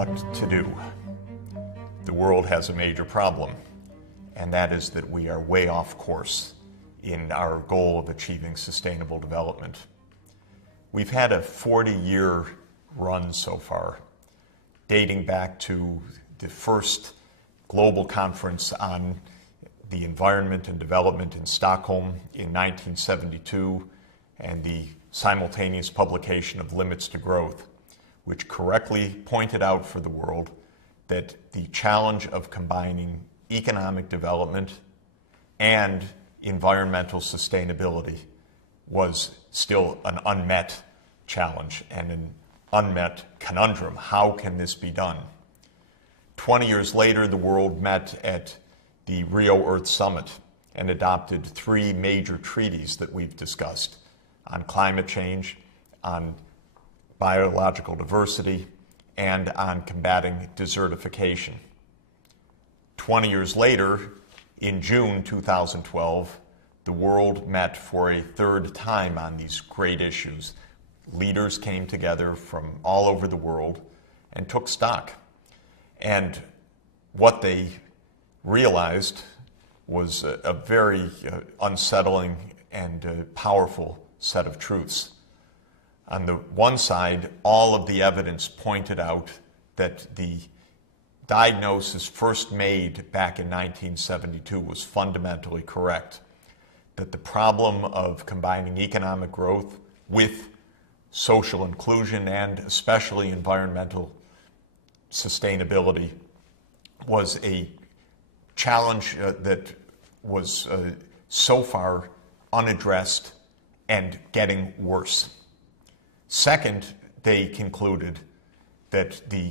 what to do. The world has a major problem, and that is that we are way off course in our goal of achieving sustainable development. We've had a 40-year run so far, dating back to the first global conference on the environment and development in Stockholm in 1972, and the simultaneous publication of Limits to Growth, which correctly pointed out for the world that the challenge of combining economic development and environmental sustainability was still an unmet challenge and an unmet conundrum. How can this be done? 20 years later, the world met at the Rio Earth Summit and adopted 3 major treaties that we've discussed on climate change, on biological diversity, and on combating desertification. 20 years later, in June 2012, the world met for a 3rd time on these great issues. Leaders came together from all over the world and took stock. And what they realized was a very unsettling and powerful set of truths. On the one side, all of the evidence pointed out that the diagnosis first made back in 1972 was fundamentally correct, that the problem of combining economic growth with social inclusion and especially environmental sustainability was a challenge that was so far unaddressed and getting worse. Second, they concluded that the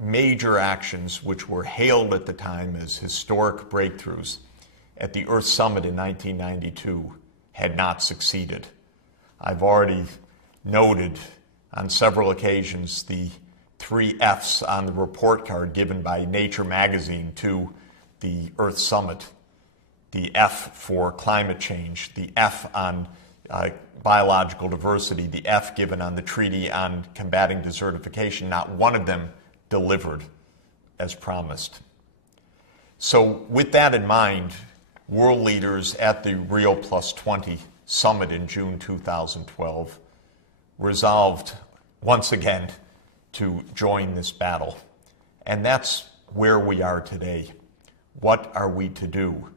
major actions which were hailed at the time as historic breakthroughs at the Earth Summit in 1992 had not succeeded. I've already noted on several occasions the 3 F's on the report card given by Nature magazine to the Earth Summit. The F for climate change, the F on biological diversity, the F given on the Treaty on Combating Desertification. Not one of them delivered as promised. So with that in mind, world leaders at the Rio +20 summit in June 2012 resolved once again to join this battle. And that's where we are today. What are we to do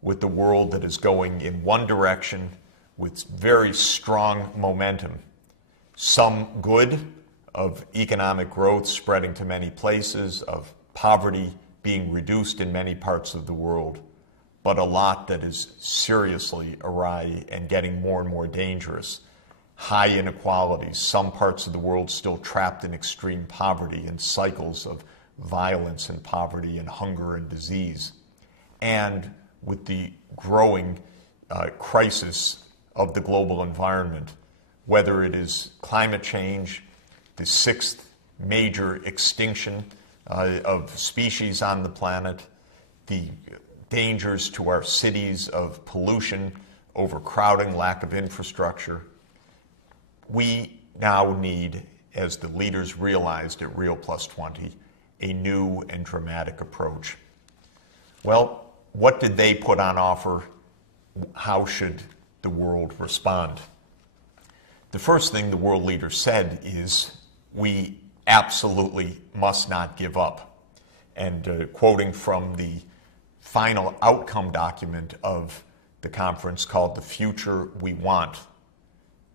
with the world that is going in one direction with very strong momentum? Some good, of economic growth spreading to many places, of poverty being reduced in many parts of the world, but a lot that is seriously awry and getting more and more dangerous. High inequalities, some parts of the world still trapped in extreme poverty and cycles of violence and poverty and hunger and disease. And with the growing crisis of the global environment, whether it is climate change, the 6th major extinction of species on the planet, the dangers to our cities of pollution, overcrowding, lack of infrastructure. We now need, as the leaders realized at Rio +20, a new and dramatic approach. Well, what did they put on offer? How should the world respond? The first thing the world leaders said is, we absolutely must not give up. And quoting from the final outcome document of the conference called The Future We Want,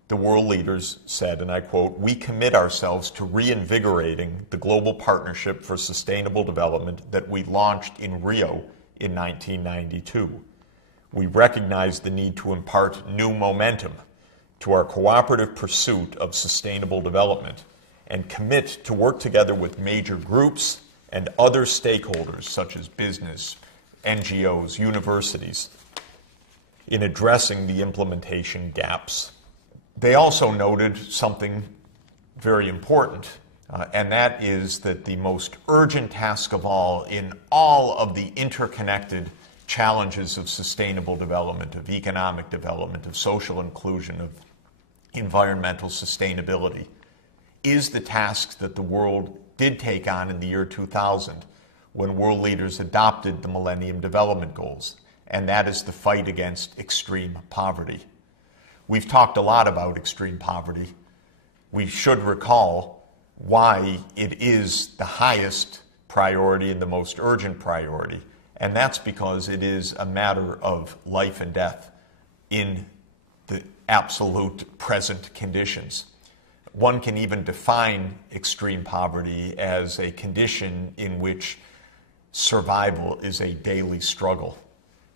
the world leaders said, and I quote, "We commit ourselves to reinvigorating the global partnership for sustainable development that we launched in Rio in 1992. We recognize the need to impart new momentum to our cooperative pursuit of sustainable development and commit to work together with major groups and other stakeholders such as business, NGOs, universities in addressing the implementation gaps." They also noted something very important, and that is that the most urgent task of all in all of the interconnected challenges of sustainable development, of economic development, of social inclusion, of environmental sustainability, is the task that the world did take on in the year 2000 when world leaders adopted the Millennium Development Goals, and that is the fight against extreme poverty. We've talked a lot about extreme poverty. We should recall why it is the highest priority and the most urgent priority, and that's because it is a matter of life and death in the absolute present conditions. One can even define extreme poverty as a condition in which survival is a daily struggle.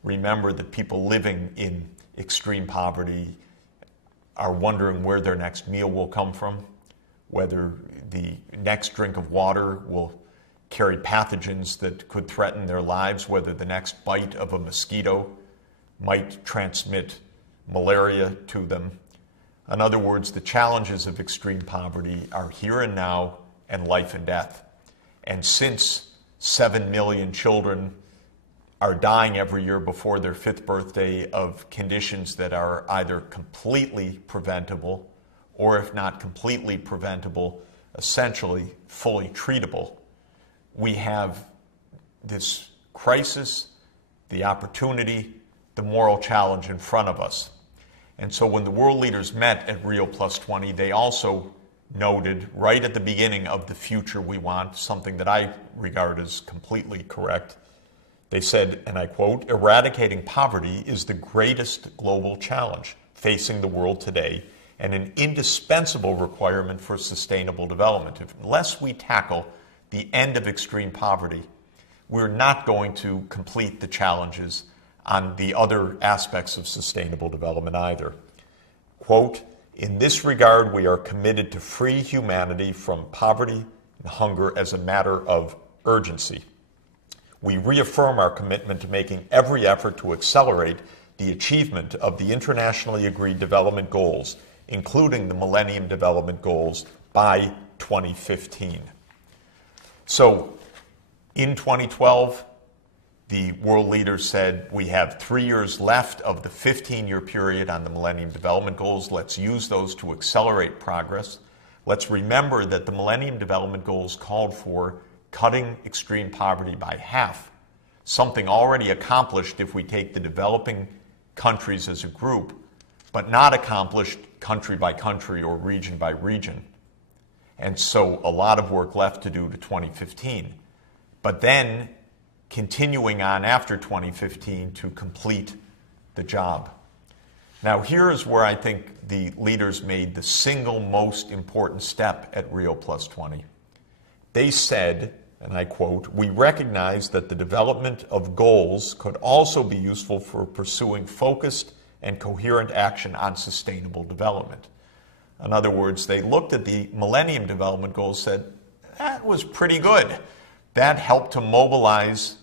Remember that people living in extreme poverty are wondering where their next meal will come from, whether the next drink of water will carry pathogens that could threaten their lives, whether the next bite of a mosquito might transmit malaria to them. In other words, the challenges of extreme poverty are here and now and life and death. And since 7 million children are dying every year before their 5th birthday of conditions that are either completely preventable or, if not completely preventable, essentially fully treatable, we have this crisis, the opportunity, the moral challenge in front of us. And so when the world leaders met at Rio Plus 20, they also noted right at the beginning of the future we want, something that I regard as completely correct. They said, and I quote, "Eradicating poverty is the greatest global challenge facing the world today and an indispensable requirement for sustainable development. Unless we tackle the end of extreme poverty, we're not going to complete the challenges on the other aspects of sustainable development either." Quote, "In this regard, we are committed to free humanity from poverty and hunger as a matter of urgency. We reaffirm our commitment to making every effort to accelerate the achievement of the internationally agreed development goals, including the Millennium Development Goals, by 2015. So, in 2012, the world leaders said, we have 3 years left of the 15-year period on the Millennium Development Goals. Let's use those to accelerate progress. Let's remember that the Millennium Development Goals called for cutting extreme poverty by half, something already accomplished if we take the developing countries as a group, but not accomplished country by country or region by region. And so a lot of work left to do to 2015. But then continuing on after 2015 to complete the job. Now here is where I think the leaders made the single most important step at Rio Plus 20. They said, and I quote, "We recognize that the development of goals could also be useful for pursuing focused and coherent action on sustainable development." In other words, they looked at the Millennium Development Goals and said, that was pretty good. That helped to mobilize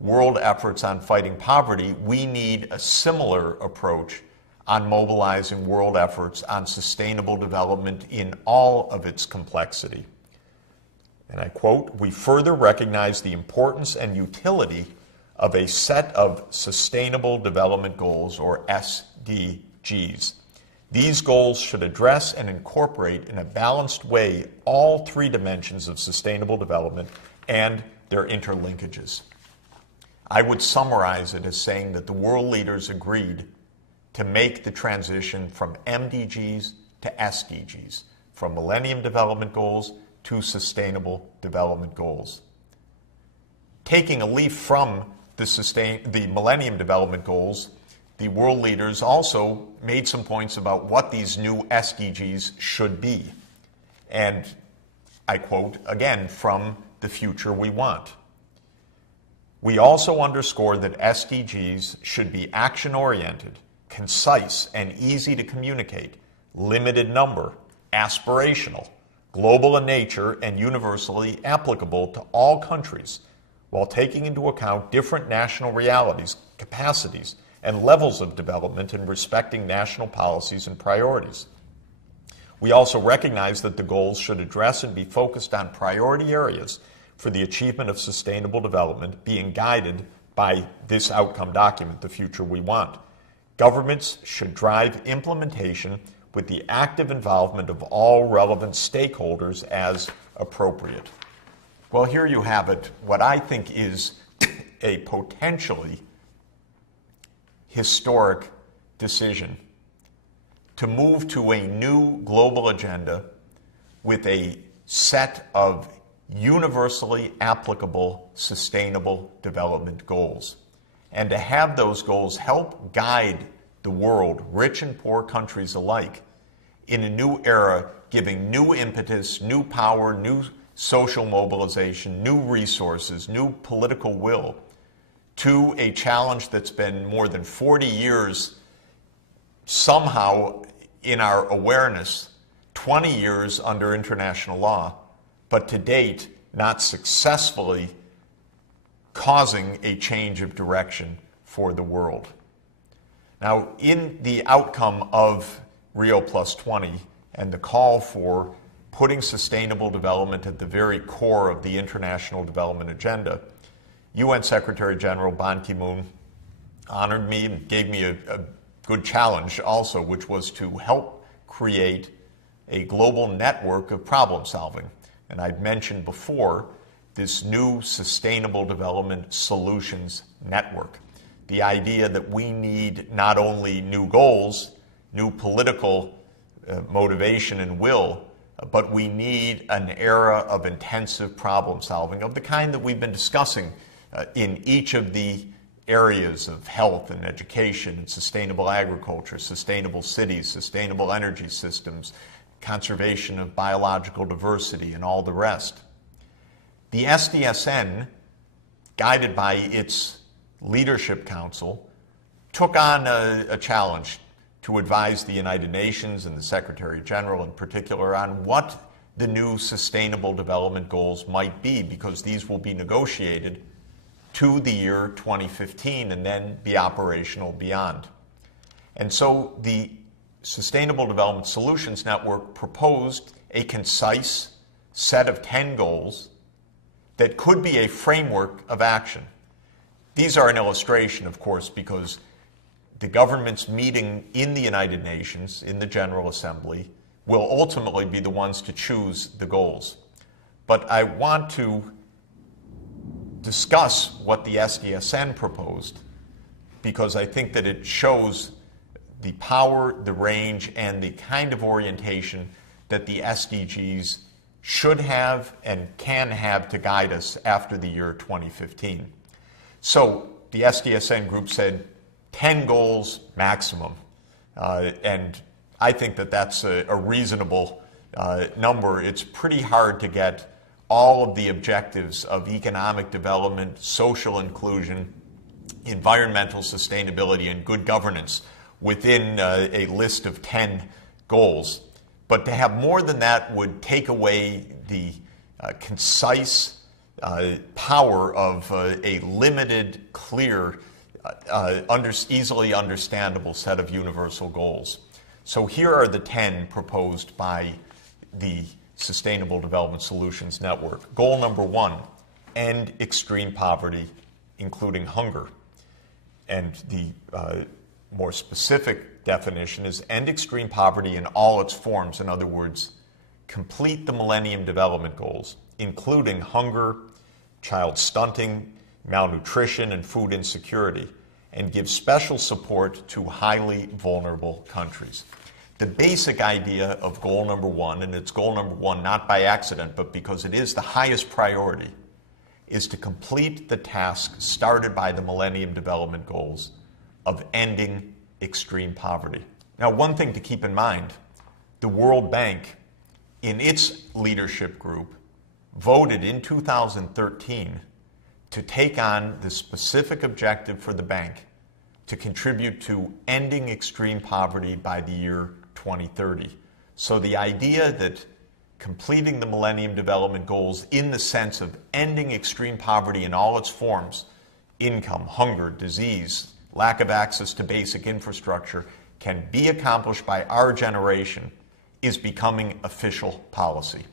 world efforts on fighting poverty. We need a similar approach on mobilizing world efforts on sustainable development in all of its complexity. And I quote, "We further recognize the importance and utility of a set of Sustainable Development Goals, or SDGs. These goals should address and incorporate in a balanced way all 3 dimensions of sustainable development and their interlinkages." I would summarize it as saying that the world leaders agreed to make the transition from MDGs to SDGs, from Millennium Development Goals to Sustainable Development Goals. Taking a leaf from the Millennium Development Goals, the world leaders also made some points about what these new SDGs should be. And I quote, again, from the future we want. "We also underscore that SDGs should be action-oriented, concise and easy to communicate, limited number, aspirational, global in nature, and universally applicable to all countries, while taking into account different national realities, capacities, and levels of development and respecting national policies and priorities. We also recognize that the goals should address and be focused on priority areas for the achievement of sustainable development, being guided by this outcome document, The Future We Want. Governments should drive implementation with the active involvement of all relevant stakeholders as appropriate." Well, here you have it, what I think is a potentially historic decision to move to a new global agenda with a set of universally applicable sustainable development goals, and to have those goals help guide the world, rich and poor countries alike, in a new era, giving new impetus, new power, new social mobilization, new resources, new political will to a challenge that's been more than 40 years somehow in our awareness, 20 years under international law, but to date not successfully causing a change of direction for the world. Now, in the outcome of Rio Plus 20 and the call for putting sustainable development at the very core of the international development agenda, UN Secretary General Ban Ki-moon honored me and gave me a good challenge also, which was to help create a global network of problem solving. And I've mentioned before this new Sustainable Development Solutions Network. The idea that we need not only new goals, new political motivation and will, but we need an era of intensive problem solving of the kind that we've been discussing in each of the areas of health and education and sustainable agriculture, sustainable cities, sustainable energy systems, conservation of biological diversity, and all the rest. The SDSN, guided by its Leadership Council, took on a challenge to advise the United Nations and the Secretary General in particular on what the new Sustainable Development Goals might be, because these will be negotiated to the year 2015 and then be operational beyond. And so the Sustainable Development Solutions Network proposed a concise set of 10 goals that could be a framework of action. These are an illustration, of course, because the governments meeting in the United Nations, in the General Assembly, will ultimately be the ones to choose the goals. But I want to discuss what the SDSN proposed, because I think that it shows the power, the range, and the kind of orientation that the SDGs should have and can have to guide us after the year 2015. So the SDSN group said 10 goals maximum, and I think that that's a reasonable number. It's pretty hard to get all of the objectives of economic development, social inclusion, environmental sustainability, and good governance within a list of 10 goals. But to have more than that would take away the concise power of a limited, clear, easily understandable set of universal goals. So here are the 10 proposed by the Sustainable Development Solutions Network. Goal number 1, end extreme poverty, including hunger. And the more specific definition is end extreme poverty in all its forms. In other words, complete the Millennium Development Goals, including hunger, child stunting, malnutrition, and food insecurity, and give special support to highly vulnerable countries. The basic idea of goal number 1, and it's goal number 1 not by accident, but because it is the highest priority, is to complete the task started by the Millennium Development Goals of ending extreme poverty. Now, one thing to keep in mind, the World Bank, in its leadership group, voted in 2013 to take on the specific objective for the bank to contribute to ending extreme poverty by the year 2030. So the idea that completing the Millennium Development Goals in the sense of ending extreme poverty in all its forms, income, hunger, disease, lack of access to basic infrastructure, can be accomplished by our generation is becoming official policy.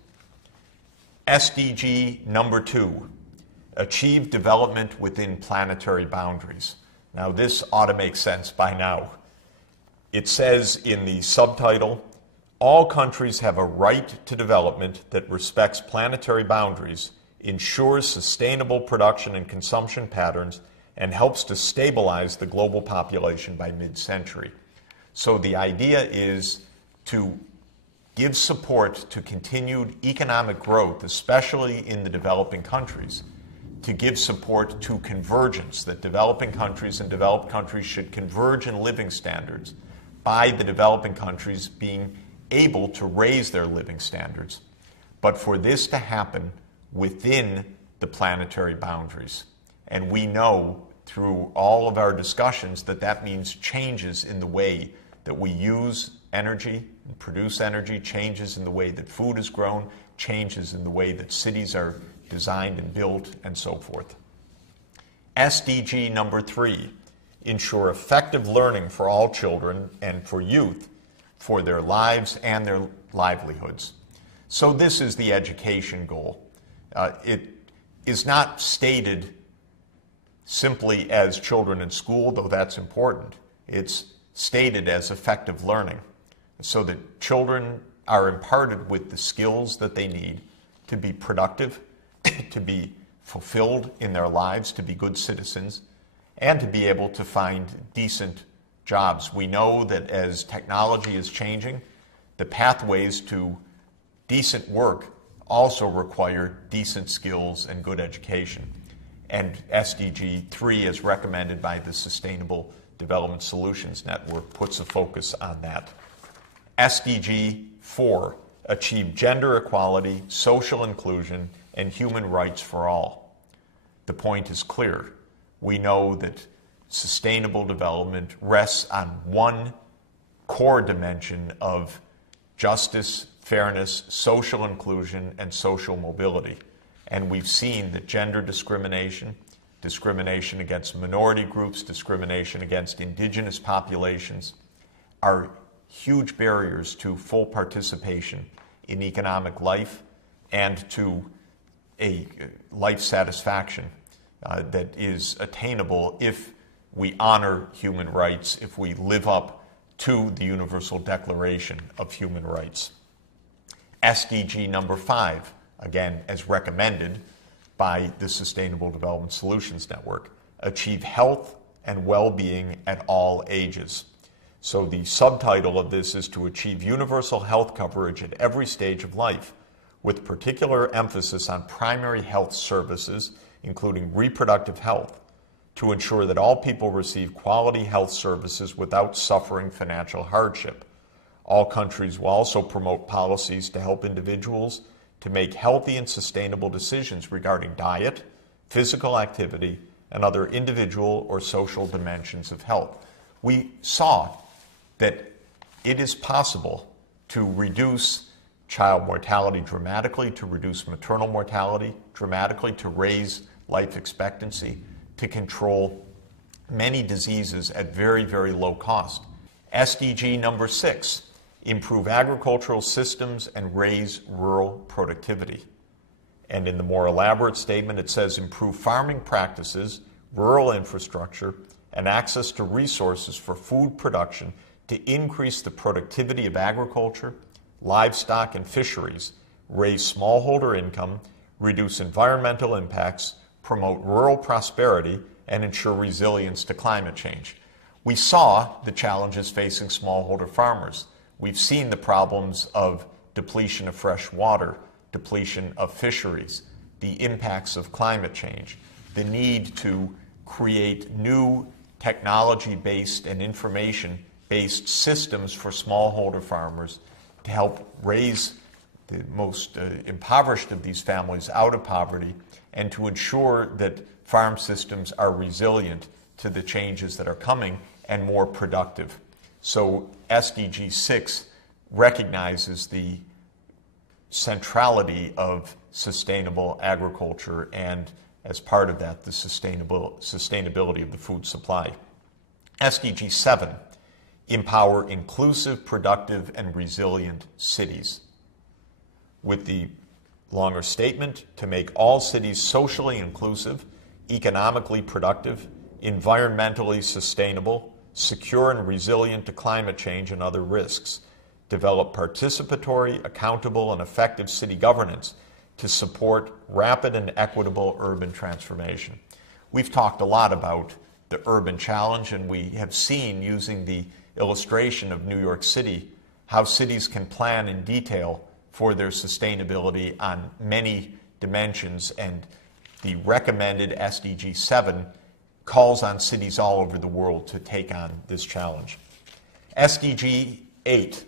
SDG number 2, achieve development within planetary boundaries. Now this ought to make sense by now. It says in the subtitle, all countries have a right to development that respects planetary boundaries, ensures sustainable production and consumption patterns, and helps to stabilize the global population by mid-century. So the idea is to give support to continued economic growth, especially in the developing countries, to give support to convergence, that developing countries and developed countries should converge in living standards by the developing countries being able to raise their living standards. But for this to happen within the planetary boundaries. And we know through all of our discussions that that means changes in the way that we use energy and produce energy, changes in the way that food is grown, changes in the way that cities are designed and built, and so forth. SDG number 3, ensure effective learning for all children and for youth for their lives and their livelihoods. So this is the education goal. It is not stated simply as children in school, though that's important. It's stated as effective learning, so that children are imparted with the skills that they need to be productive, to be fulfilled in their lives, to be good citizens, and to be able to find decent jobs. We know that as technology is changing, the pathways to decent work also require decent skills and good education. And SDG 3, as recommended by the Sustainable Development Solutions Network, puts a focus on that. SDG 4, achieve gender equality, social inclusion, and human rights for all. The point is clear. We know that sustainable development rests on one core dimension of justice, fairness, social inclusion, and social mobility. And we've seen that gender discrimination, discrimination against minority groups, discrimination against indigenous populations are huge barriers to full participation in economic life and to a life satisfaction that is attainable if we honor human rights, if we live up to the Universal Declaration of Human Rights. SDG number 5, again, as recommended by the Sustainable Development Solutions Network, achieve health and well-being at all ages. So the subtitle of this is to achieve universal health coverage at every stage of life, with particular emphasis on primary health services, including reproductive health, to ensure that all people receive quality health services without suffering financial hardship. All countries will also promote policies to help individuals to make healthy and sustainable decisions regarding diet, physical activity, and other individual or social dimensions of health. We saw that it is possible to reduce child mortality dramatically, to reduce maternal mortality dramatically, to raise life expectancy, to control many diseases at very, very low cost. SDG number 6, improve agricultural systems and raise rural productivity. And in the more elaborate statement, it says improve farming practices, rural infrastructure, and access to resources for food production to increase the productivity of agriculture, livestock, and fisheries, raise smallholder income, reduce environmental impacts, promote rural prosperity, and ensure resilience to climate change. We saw the challenges facing smallholder farmers. We've seen the problems of depletion of fresh water, depletion of fisheries, the impacts of climate change, the need to create new technology-based and information-based systems for smallholder farmers to help raise the most impoverished of these families out of poverty and to ensure that farm systems are resilient to the changes that are coming and more productive. So SDG 6 recognizes the centrality of sustainable agriculture and, as part of that, the sustainability of the food supply. SDG 7, empower inclusive, productive, and resilient cities. With the longer statement, to make all cities socially inclusive, economically productive, environmentally sustainable, secure and resilient to climate change and other risks. Develop participatory, accountable, and effective city governance to support rapid and equitable urban transformation. We've talked a lot about the urban challenge, and we have seen, using the illustration of New York City, how cities can plan in detail for their sustainability on many dimensions, and the recommended SDG 7 calls on cities all over the world to take on this challenge. SDG 8,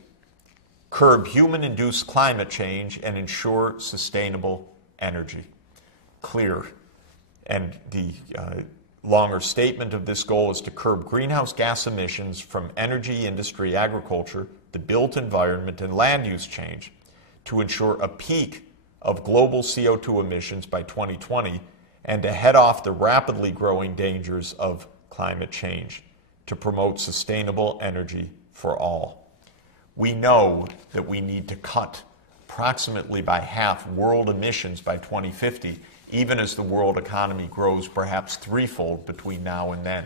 curb human-induced climate change and ensure sustainable energy. Clear. And the longer statement of this goal is to curb greenhouse gas emissions from energy, industry, agriculture, the built environment, and land use change to ensure a peak of global CO2 emissions by 2020 and to head off the rapidly growing dangers of climate change to promote sustainable energy for all. We know that we need to cut approximately by half world emissions by 2050, even as the world economy grows perhaps threefold between now and then.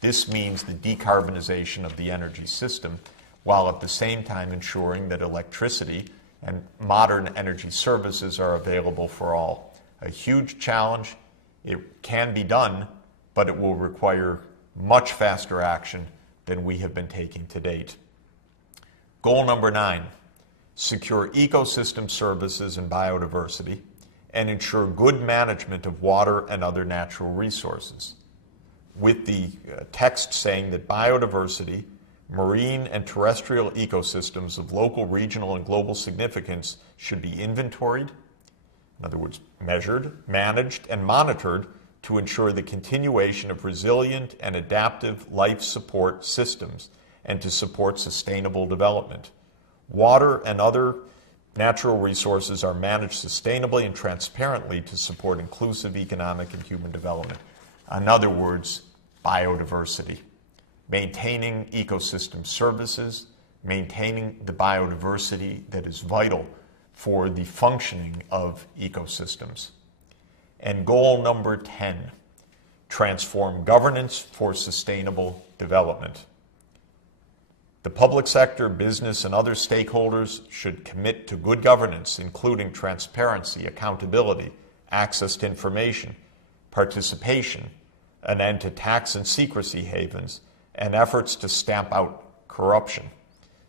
This means the decarbonization of the energy system, while at the same time ensuring that electricity and modern energy services are available for all. A huge challenge. It can be done, but it will require much faster action than we have been taking to date. Goal number 9, secure ecosystem services and biodiversity, and ensure good management of water and other natural resources, with the text saying that biodiversity, marine and terrestrial ecosystems of local, regional, and global significance should be inventoried, in other words, measured, managed, and monitored to ensure the continuation of resilient and adaptive life support systems and to support sustainable development. Water and other natural resources are managed sustainably and transparently to support inclusive economic and human development. In other words, biodiversity. Maintaining ecosystem services, maintaining the biodiversity that is vital for the functioning of ecosystems. And goal number 10, transform governance for sustainable development. The public sector, business, and other stakeholders should commit to good governance, including transparency, accountability, access to information, participation, an end to tax and secrecy havens, and efforts to stamp out corruption.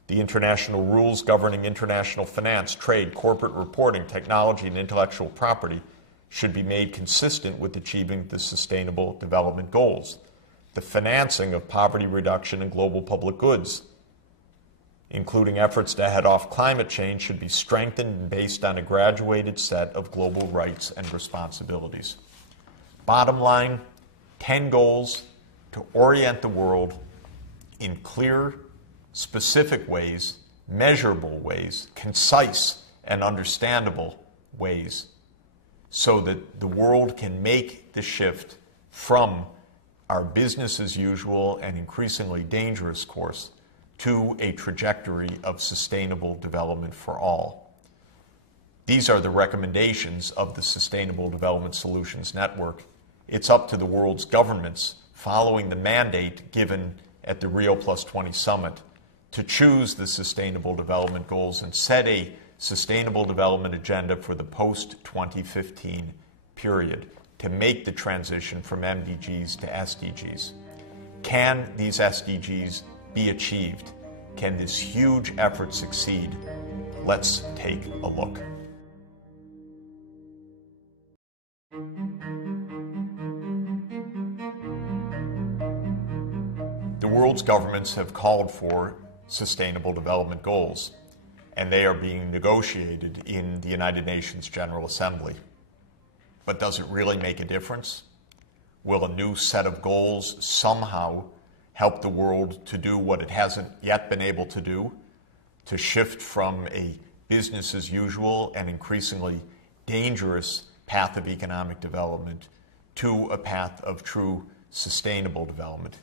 The international rules governing international finance, trade, corporate reporting, technology, and intellectual property should be made consistent with achieving the Sustainable Development Goals. The financing of poverty reduction and global public goods, including efforts to head off climate change, should be strengthened and based on a graduated set of global rights and responsibilities. Bottom line, 10 goals to orient the world in clear, specific ways, measurable ways, concise and understandable ways, so that the world can make the shift from our business as usual and increasingly dangerous course to a trajectory of sustainable development for all. These are the recommendations of the Sustainable Development Solutions Network. It's up to the world's governments, following the mandate given at the Rio Plus 20 Summit, to choose the Sustainable Development Goals and set a Sustainable Development Agenda for the post-2015 period to make the transition from MDGs to SDGs. Can these SDGs be achieved? Can this huge effort succeed? Let's take a look. The world's governments have called for Sustainable Development Goals, and they are being negotiated in the United Nations General Assembly. But does it really make a difference? Will a new set of goals somehow help the world to do what it hasn't yet been able to do, to shift from a business as usual and increasingly dangerous path of economic development to a path of true sustainable development?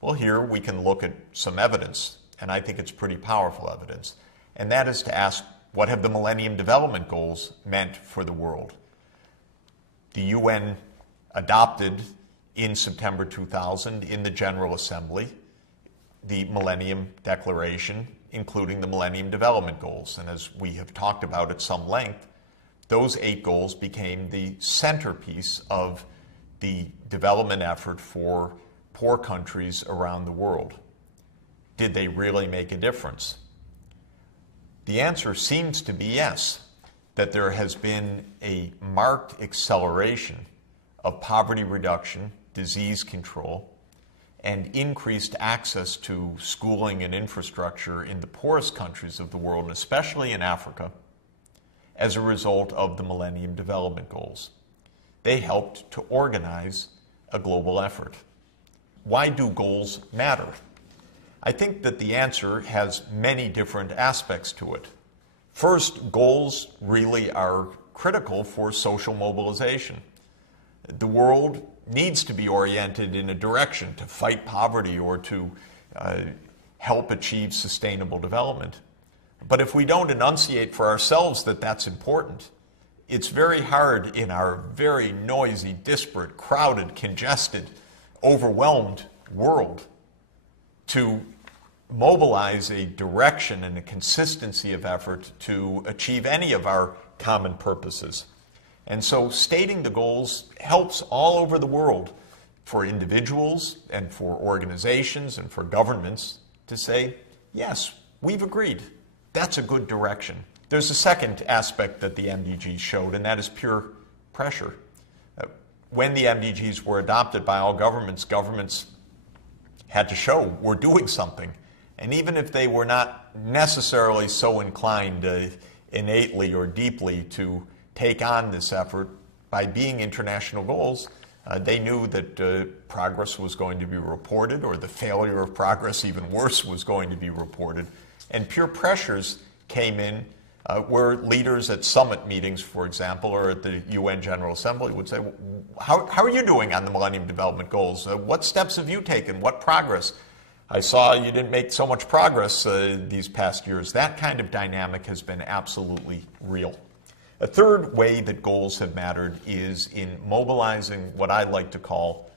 Well, here we can look at some evidence, and I think it's pretty powerful evidence, and that is to ask, what have the Millennium Development Goals meant for the world? The UN adopted in September 2000 in the General Assembly the Millennium Declaration, including the Millennium Development Goals. And as we have talked about at some length, those 8 goals became the centerpiece of the development effort for poor countries around the world. Did they really make a difference? The answer seems to be yes, that there has been a marked acceleration of poverty reduction, disease control, and increased access to schooling and infrastructure in the poorest countries of the world, and especially in Africa, as a result of the Millennium Development Goals. They helped to organize a global effort. Why do goals matter? I think that the answer has many different aspects to it. First, goals really are critical for social mobilization. The world needs to be oriented in a direction to fight poverty or to help achieve sustainable development. But if we don't enunciate for ourselves that that's important, it's very hard in our very noisy, disparate, crowded, congested, overwhelmed world to mobilize a direction and a consistency of effort to achieve any of our common purposes. And so stating the goals helps all over the world for individuals and for organizations and for governments to say, yes, we've agreed. That's a good direction. There's a second aspect that the MDGs showed, and that is peer pressure. When the MDGs were adopted by all governments, governments had to show we're doing something. And even if they were not necessarily so inclined innately or deeply to take on this effort, by being international goals, they knew that progress was going to be reported, or the failure of progress, even worse, was going to be reported. And peer pressures came in where leaders at summit meetings, for example, or at the UN General Assembly would say, how are you doing on the Millennium Development Goals? What steps have you taken? What progress? I saw you didn't make so much progress these past years. That kind of dynamic has been absolutely real. A third way that goals have mattered is in mobilizing what I like to call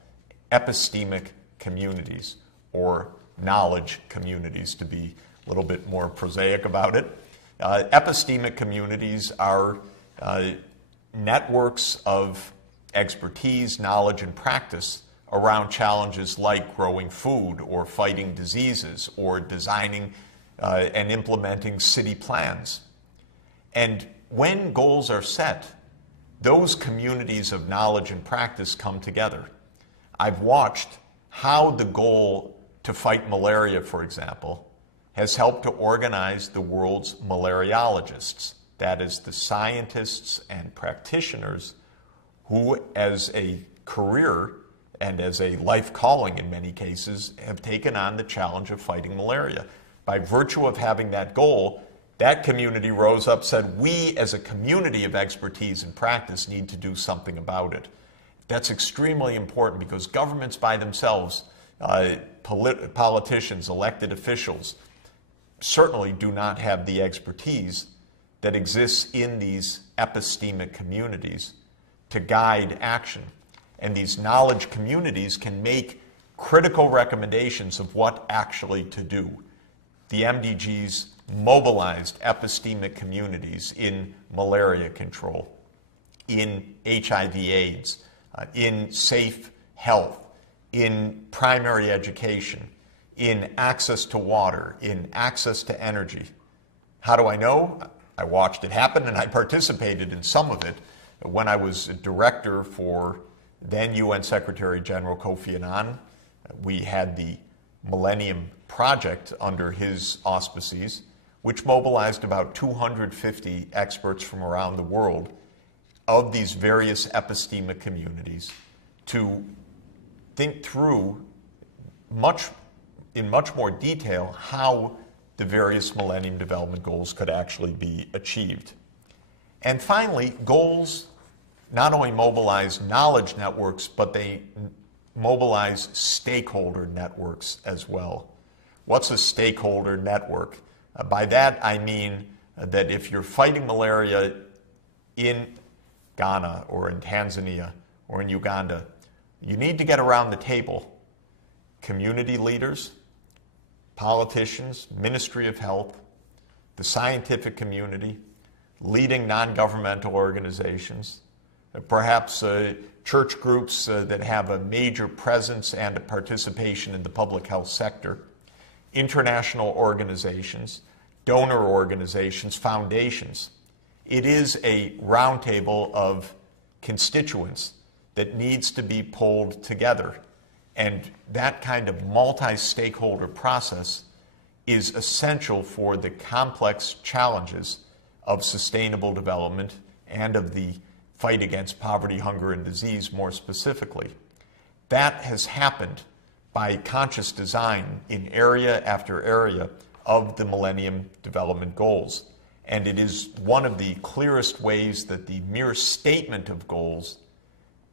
epistemic communities, or knowledge communities, to be a little bit more prosaic about it. Epistemic communities are networks of expertise, knowledge, and practice around challenges like growing food, or fighting diseases, or designing and implementing city plans. And when goals are set, those communities of knowledge and practice come together. I've watched how the goal to fight malaria, for example, has helped to organize the world's malariologists, that is, the scientists and practitioners who, as a career and as a life calling in many cases, have taken on the challenge of fighting malaria. By virtue of having that goal, that community rose up, said, we as a community of expertise and practice need to do something about it. That's extremely important because governments by themselves, politicians, elected officials, certainly do not have the expertise that exists in these epistemic communities to guide action. And these knowledge communities can make critical recommendations of what actually to do. The MDGs mobilized epistemic communities in malaria control, in HIV/AIDS, in safe health, in primary education, in access to water, in access to energy. How do I know? I watched it happen and I participated in some of it when I was a director for then UN Secretary General Kofi Annan. We had the Millennium Project under his auspices, which mobilized about 250 experts from around the world of these various epistemic communities to think through in much more detail how the various Millennium Development Goals could actually be achieved. And finally, goals not only mobilize knowledge networks, but they mobilize stakeholder networks as well. What's a stakeholder network? By that I mean that if you're fighting malaria in Ghana or in Tanzania or in Uganda, you need to get around the table. Community leaders, politicians, Ministry of Health, the scientific community, leading non-governmental organizations, perhaps church groups that have a major presence and a participation in the public health sector, international organizations, donor organizations, foundations. It is a roundtable of constituents that needs to be pulled together. And that kind of multi-stakeholder process is essential for the complex challenges of sustainable development and of the fight against poverty, hunger, and disease more specifically. That has happened by conscious design in area after area of the Millennium Development Goals. And it is one of the clearest ways that the mere statement of goals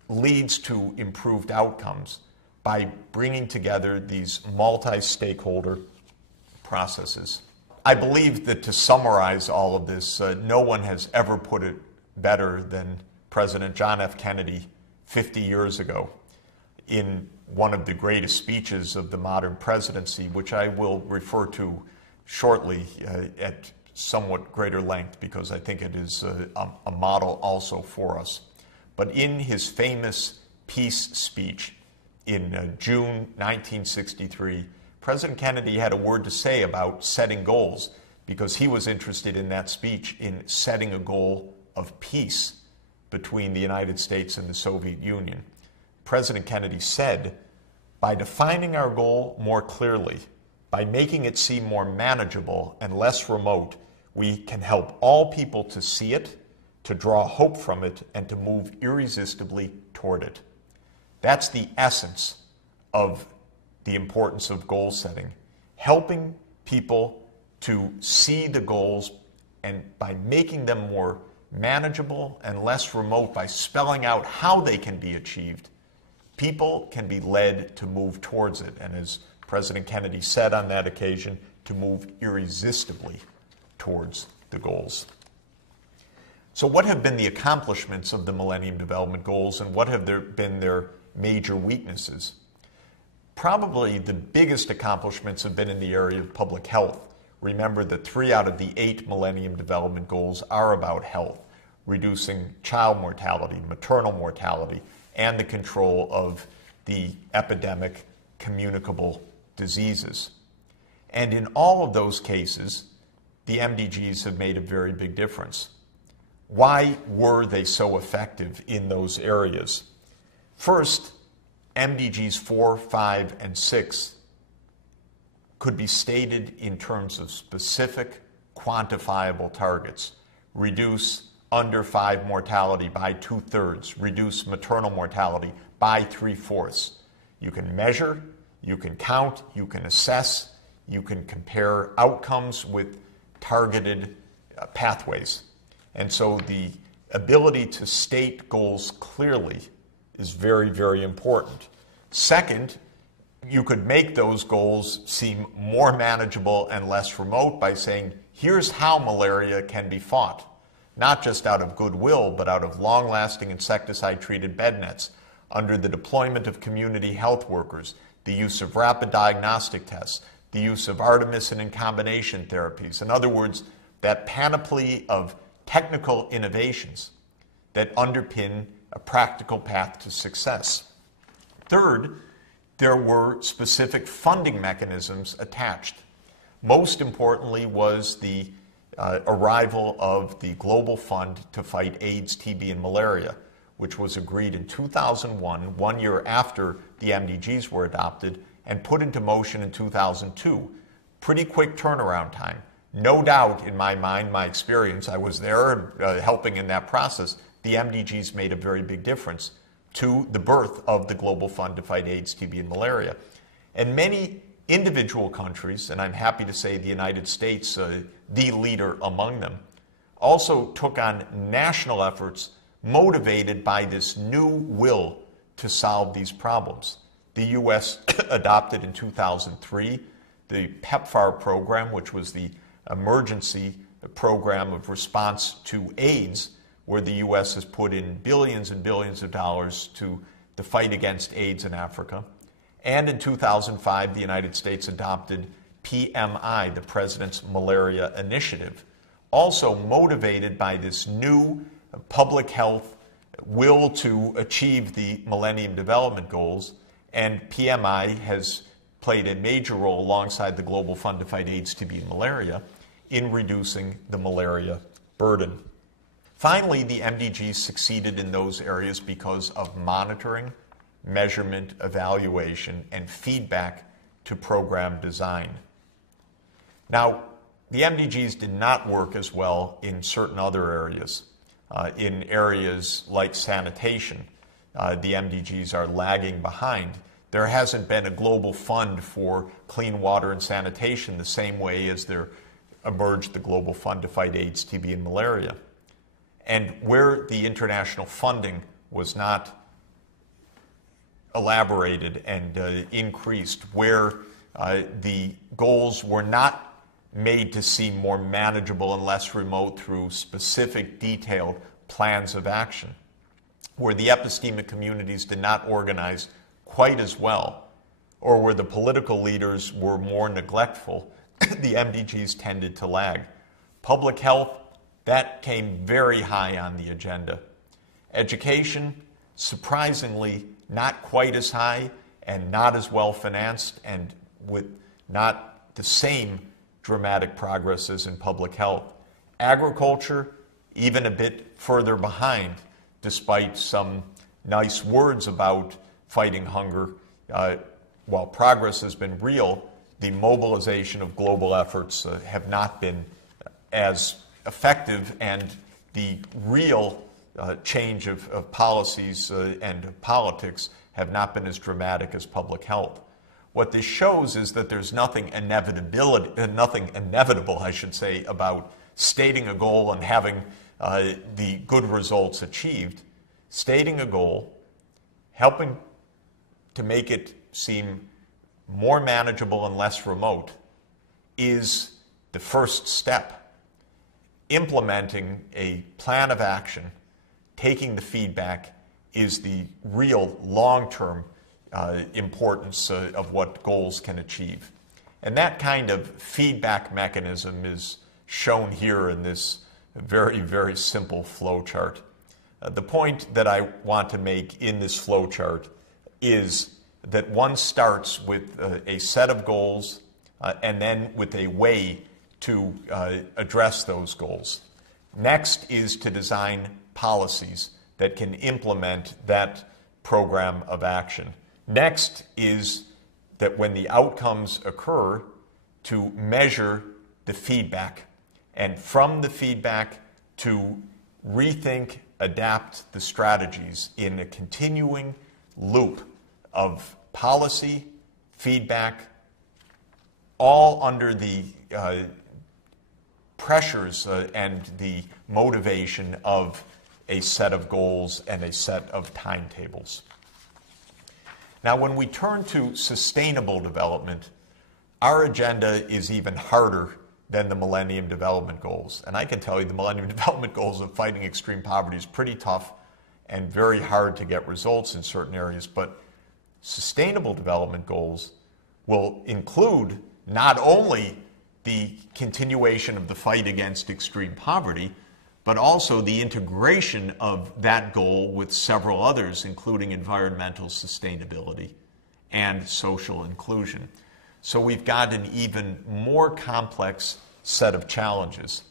leads to improved outcomes by bringing together these multi-stakeholder processes. I believe that to summarize all of this, no one has ever put it better than President John F. Kennedy 50 years ago in one of the greatest speeches of the modern presidency, which I will refer to shortly at somewhat greater length because I think it is a model also for us. But in his famous peace speech in June 1963, President Kennedy had a word to say about setting goals because he was interested in that speech in setting a goal of peace between the United States and the Soviet Union. President Kennedy said, "By defining our goal more clearly, by making it seem more manageable and less remote, we can help all people to see it, to draw hope from it, and to move irresistibly toward it." That's the essence of the importance of goal setting, helping people to see the goals, and by making them more manageable and less remote, by spelling out how they can be achieved, people can be led to move towards it. And as President Kennedy said on that occasion, to move irresistibly towards the goals. So what have been the accomplishments of the Millennium Development Goals, and what have been their major weaknesses? Probably the biggest accomplishments have been in the area of public health. Remember that 3 out of the 8 Millennium Development Goals are about health, reducing child mortality, maternal mortality, and the control of the epidemic communicable diseases. And in all of those cases, the MDGs have made a very big difference. Why were they so effective in those areas? First, MDGs 4, 5, and 6 could be stated in terms of specific, quantifiable targets. Reduce under 5 mortality by 2/3, reduce maternal mortality by 3/4. You can measure, you can count, you can assess, you can compare outcomes with targeted pathways. And so the ability to state goals clearly is very, very important. Second, you could make those goals seem more manageable and less remote by saying, here's how malaria can be fought, not just out of goodwill, but out of long-lasting insecticide-treated bed nets, under the deployment of community health workers, the use of rapid diagnostic tests, the use of artemisinin and combination therapies. In other words, that panoply of technical innovations that underpin a practical path to success. Third, there were specific funding mechanisms attached. Most importantly was the arrival of the Global Fund to fight AIDS, TB, and malaria, which was agreed in 2001, 1 year after the MDGs were adopted, and put into motion in 2002. Pretty quick turnaround time. No doubt in my mind, my experience, I was there helping in that process, the MDGs made a very big difference to the birth of the Global Fund to fight AIDS, TB, and malaria. And many individual countries, and I'm happy to say the United States, the leader among them, also took on national efforts motivated by this new will to solve these problems. The U.S. adopted in 2003 the PEPFAR program, which was the emergency program of response to AIDS, where the U.S. has put in billions and billions of dollars to the fight against AIDS in Africa. And in 2005, the United States adopted PMI, the President's Malaria Initiative, also motivated by this new public health will to achieve the Millennium Development Goals, and PMI has played a major role alongside the Global Fund to Fight AIDS, TB, and Malaria in reducing the malaria burden. Finally, the MDGs succeeded in those areas because of monitoring, measurement, evaluation, and feedback to program design. Now, the MDGs did not work as well in certain other areas. In areas like sanitation, the MDGs are lagging behind. There hasn't been a global fund for clean water and sanitation the same way as there emerged the Global Fund to Fight AIDS, TB, and Malaria. And where the international funding was not elaborated and increased, where the goals were not made to seem more manageable and less remote through specific detailed plans of action, where the epistemic communities did not organize quite as well, or where the political leaders were more neglectful, the MDGs tended to lag. Public health, that came very high on the agenda. Education, surprisingly, not quite as high and not as well financed and with not the same dramatic progress as in public health. Agriculture, even a bit further behind, despite some nice words about fighting hunger. While progress has been real, the mobilization of global efforts have not been as effective, and the real change of policies and of politics have not been as dramatic as public health. What this shows is that there's nothing inevitable, I should say, about stating a goal and having the good results achieved. Stating a goal, helping to make it seem more manageable and less remote, is the first step. Implementing a plan of action, taking the feedback, is the real long-term importance of what goals can achieve. And that kind of feedback mechanism is shown here in this very, very simple flow chart. The point that I want to make in this flow chart is that one starts with a set of goals and then with a way to address those goals. Next is to design policies that can implement that program of action. Next is that when the outcomes occur, to measure the feedback, and from the feedback to rethink, adapt the strategies in a continuing loop of policy, feedback, all under the pressures and the motivation of a set of goals and a set of timetables. Now, when we turn to sustainable development, our agenda is even harder than the Millennium Development Goals. And I can tell you the Millennium Development Goals of fighting extreme poverty is pretty tough and very hard to get results in certain areas. But sustainable development goals will include not only the continuation of the fight against extreme poverty, but also the integration of that goal with several others, including environmental sustainability and social inclusion. So we've got an even more complex set of challenges.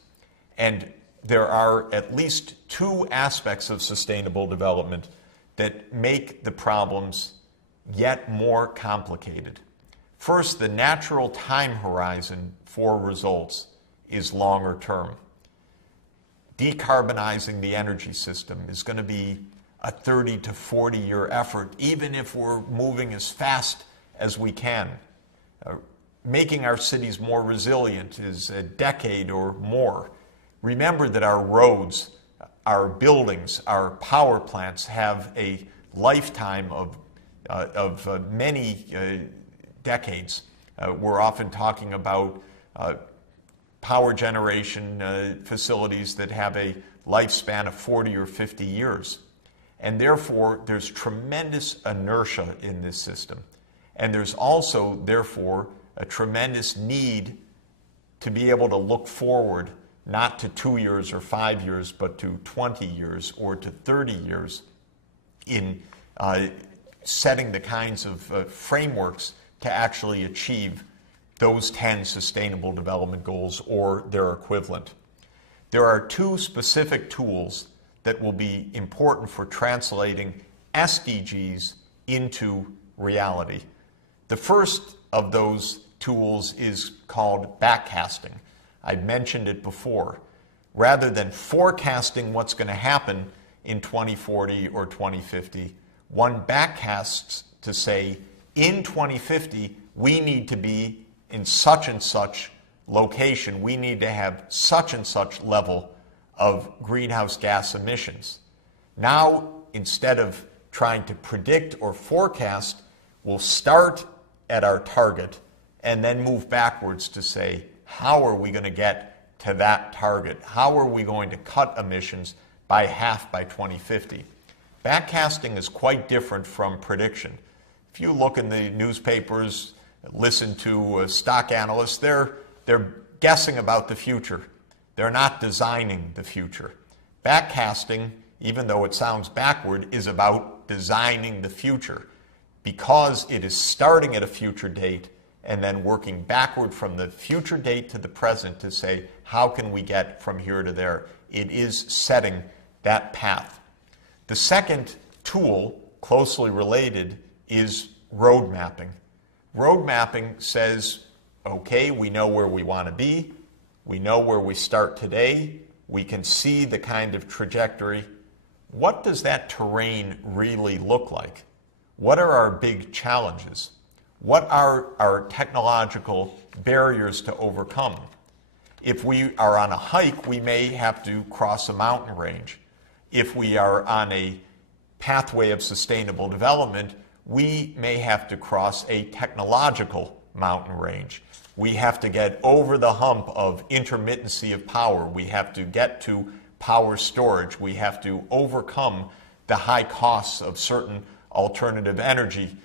And there are at least two aspects of sustainable development that make the problems yet more complicated. First, the natural time horizon for results is longer term. Decarbonizing the energy system is going to be a 30 to 40 year effort, even if we're moving as fast as we can. Making our cities more resilient is a decade or more. Remember that our roads, our buildings, our power plants have a lifetime of many decades. We're often talking about power generation facilities that have a lifespan of 40 or 50 years. And therefore, there's tremendous inertia in this system. And there's also, therefore, a tremendous need to be able to look forward not to 2 years or 5 years, but to 20 years or to 30 years in setting the kinds of frameworks to actually achieve those 10 Sustainable Development Goals or their equivalent. There are two specific tools that will be important for translating SDGs into reality. The first of those tools is called backcasting. I've mentioned it before. Rather than forecasting what's going to happen in 2040 or 2050, one backcasts to say, in 2050, we need to be in such and such location. We need to have such and such level of greenhouse gas emissions. Now, instead of trying to predict or forecast, we'll start at our target and then move backwards to say, how are we going to get to that target? How are we going to cut emissions by half by 2050? Backcasting is quite different from prediction. If you look in the newspapers, listen to stock analysts, they're guessing about the future. They're not designing the future. Backcasting, even though it sounds backward, is about designing the future because it is starting at a future date and then working backward from the future date to the present to say, how can we get from here to there? It is setting that path. The second tool, closely related, is road mapping. Road mapping says, okay, we know where we want to be. We know where we start today. We can see the kind of trajectory. What does that terrain really look like? What are our big challenges? What are our technological barriers to overcome? If we are on a hike, we may have to cross a mountain range. If we are on a pathway of sustainable development, we may have to cross a technological mountain range. We have to get over the hump of intermittency of power. We have to get to power storage. We have to overcome the high costs of certain alternative energy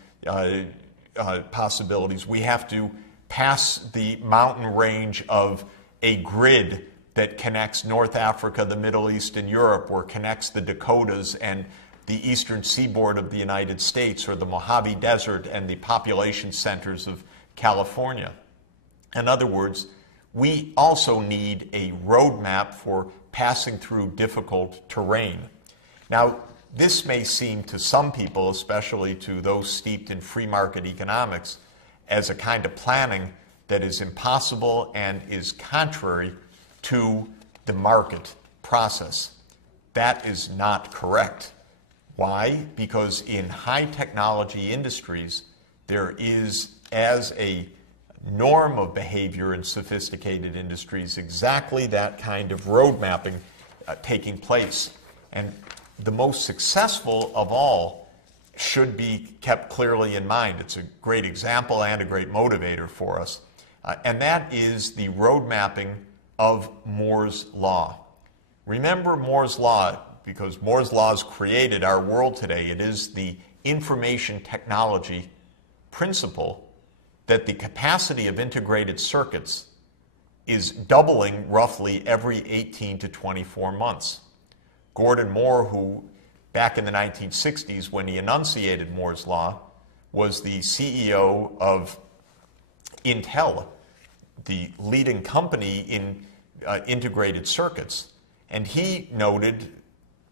possibilities. We have to pass the mountain range of a grid that connects North Africa, the Middle East, and Europe, or connects the Dakotas and the eastern seaboard of the United States, or the Mojave Desert and the population centers of California. In other words, we also need a roadmap for passing through difficult terrain. Now, this may seem to some people, especially to those steeped in free market economics, as a kind of planning that is impossible and is contrary to the market process. That is not correct. Why? Because in high technology industries, there is, as a norm of behavior in sophisticated industries, exactly that kind of road mapping taking place. And the most successful of all should be kept clearly in mind. It's a great example and a great motivator for us. And that is the road mapping of Moore's Law. Remember Moore's Law, because Moore's Law has created our world today. It is the information technology principle that the capacity of integrated circuits is doubling roughly every 18 to 24 months. Gordon Moore, who back in the 1960s when he enunciated Moore's Law, was the CEO of Intel, the leading company in integrated circuits. And he noted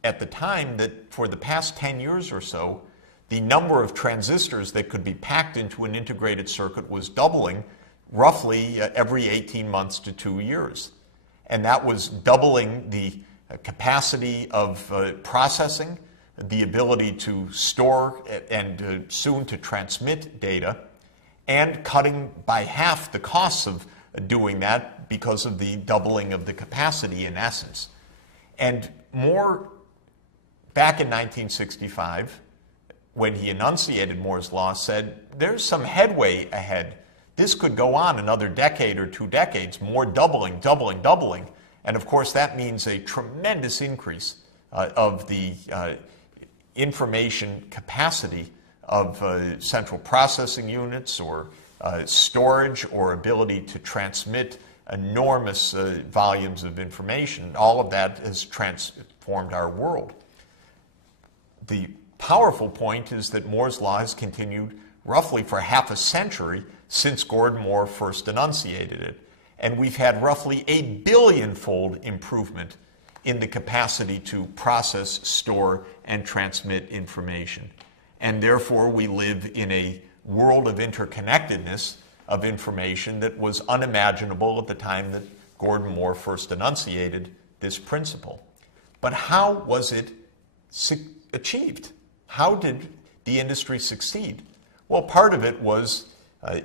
at the time that for the past 10 years or so, the number of transistors that could be packed into an integrated circuit was doubling roughly every 18 months to 2 years. And that was doubling the capacity of processing, the ability to store and soon to transmit data, and cutting by half the costs of doing that because of the doubling of the capacity in essence. And Moore, back in 1965, when he enunciated Moore's Law, said, there's some headway ahead. This could go on another decade or 2 decades, more doubling. And of course, that means a tremendous increase of the information capacity of central processing units or storage or ability to transmit enormous volumes of information. All of that has transformed our world. The powerful point is that Moore's law has continued roughly for half a century since Gordon Moore first enunciated it. And we've had roughly a billion-fold improvement in the capacity to process, store, and transmit information. And therefore, we live in a world of interconnectedness of information that was unimaginable at the time that Gordon Moore first enunciated this principle. But how was it achieved? How did the industry succeed? Well, part of it was